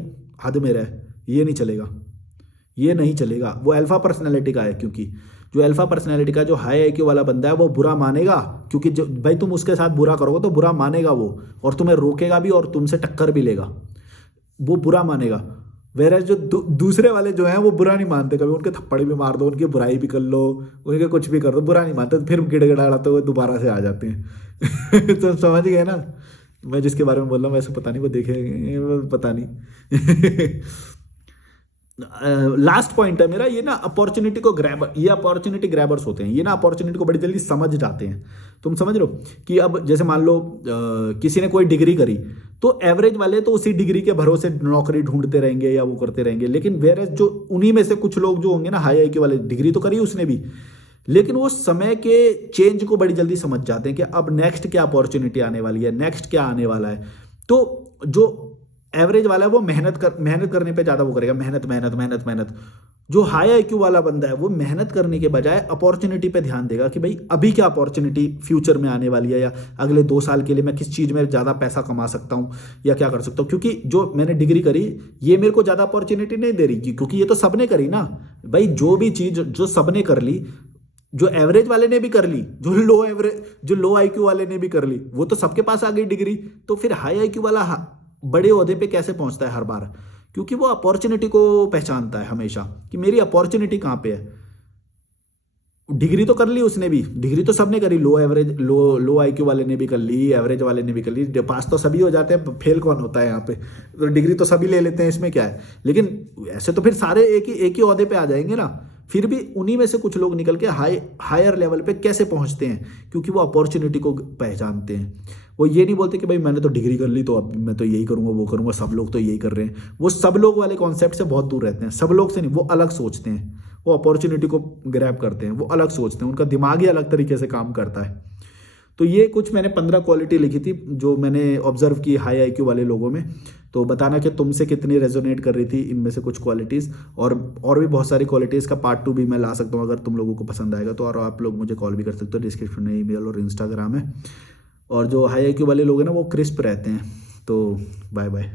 हद में रह, ये नहीं चलेगा, ये नहीं चलेगा। वो अल्फा पर्सनैलिटी का है, क्योंकि जो अल्फा पर्सनैलिटी का जो हाई आईक्यू वाला बंदा है वो बुरा मानेगा, क्योंकि जो भाई तुम उसके साथ बुरा करोगे तो बुरा मानेगा वो, और तुम्हें रोकेगा भी और तुमसे टक्कर भी लेगा, वो बुरा मानेगा। वेरस जो दूसरे वाले जो हैं वो बुरा नहीं मानते कभी, उनके थप्पड़ भी मार दो, उनकी बुराई भी कर लो, उनके कुछ भी कर दो, बुरा नहीं मानते, फिर गिड़गिड़ाते हुए दोबारा से आ जाते हैं। तो समझ गए ना मैं जिसके बारे में बोल रहा हूँ, वैसे पता नहीं वो देखे, पता नहीं। लास्ट पॉइंट है मेरा, ये ना अपॉर्चुनिटी को ग्रैबर, ये अपॉर्चुनिटी ग्रैबर्स होते हैं, ये ना अपॉर्चुनिटी को बड़ी जल्दी समझ जाते हैं। तुम समझ लो कि अब जैसे मान लो किसी ने कोई डिग्री करी, तो एवरेज वाले तो उसी डिग्री के भरोसे नौकरी ढूंढते रहेंगे या वो करते रहेंगे, लेकिन वेरस जो उन्हीं में से कुछ लोग जो होंगे ना, हाई आईक्यू वाले, डिग्री तो करी उसने भी, लेकिन वो समय के चेंज को बड़ी जल्दी समझ जाते हैं कि अब नेक्स्ट क्या अपॉर्चुनिटी आने वाली है, नेक्स्ट क्या आने वाला है। तो जो एवरेज वाला है वो मेहनत करने पे ज़्यादा वो करेगा, मेहनत मेहनत मेहनत मेहनत। जो हाई आईक्यू वाला बंदा है वो मेहनत करने के बजाय अपॉर्चुनिटी पे ध्यान देगा कि भाई अभी क्या अपॉर्चुनिटी फ्यूचर में आने वाली है, या अगले 2 साल के लिए मैं किस चीज़ में ज़्यादा पैसा कमा सकता हूँ या क्या कर सकता हूँ। क्योंकि जो मैंने डिग्री करी ये मेरे को ज़्यादा अपॉर्चुनिटी नहीं दे रही, क्योंकि ये तो सबने करी ना भाई, जो भी चीज़ जो सबने कर ली, जो एवरेज वाले ने भी कर ली, जो लो आईक्यू वाले ने भी कर ली, वो तो सबके पास आ गई डिग्री। तो फिर हाई आईक्यू वाला बड़े ओहदे पे कैसे पहुंचता है हर बार? क्योंकि वो अपॉर्चुनिटी को पहचानता है हमेशा कि मेरी अपॉर्चुनिटी कहाँ पे है। डिग्री तो कर ली उसने भी, डिग्री तो सबने करी, लो एवरेज लो आईक्यू वाले ने भी कर ली, एवरेज वाले ने भी कर ली, पास तो सभी हो जाते हैं, फेल कौन होता है यहाँ पे? तो डिग्री तो सभी ले लेते हैं, इसमें क्या है? लेकिन ऐसे तो फिर सारे एक ही ओहदे पे आ जाएंगे ना। फिर भी उन्हीं में से कुछ लोग निकल के हायर लेवल पे कैसे पहुंचते हैं? क्योंकि वो अपॉर्चुनिटी को पहचानते हैं। वो ये नहीं बोलते कि भाई मैंने तो डिग्री कर ली तो अब मैं तो यही करूंगा वो करूंगा, सब लोग तो यही कर रहे हैं। वो सब लोग वाले कॉन्सेप्ट से बहुत दूर रहते हैं, सब लोग से नहीं, वो अलग सोचते हैं, वो अपॉर्चुनिटी को ग्रैब करते हैं, वो अलग सोचते हैं, उनका दिमाग ही अलग तरीके से काम करता है। तो ये कुछ मैंने 15 क्वालिटी लिखी थी जो मैंने ऑब्जर्व की हाई आईक्यू वाले लोगों में। तो बताना कि तुमसे कितनी रेजोनेट कर रही थी इनमें से कुछ क्वालिटीज़। और भी बहुत सारी क्वालिटीज़ का पार्ट 2 भी मैं ला सकता हूँ अगर तुम लोगों को पसंद आएगा तो। और आप लोग मुझे कॉल भी कर सकते हो, डिस्क्रिप्शन में ईमेल और इंस्टाग्राम है। और जो हाई आईक्यू वाले लोग हैं ना वो क्रिस्प रहते हैं। तो बाय बाय।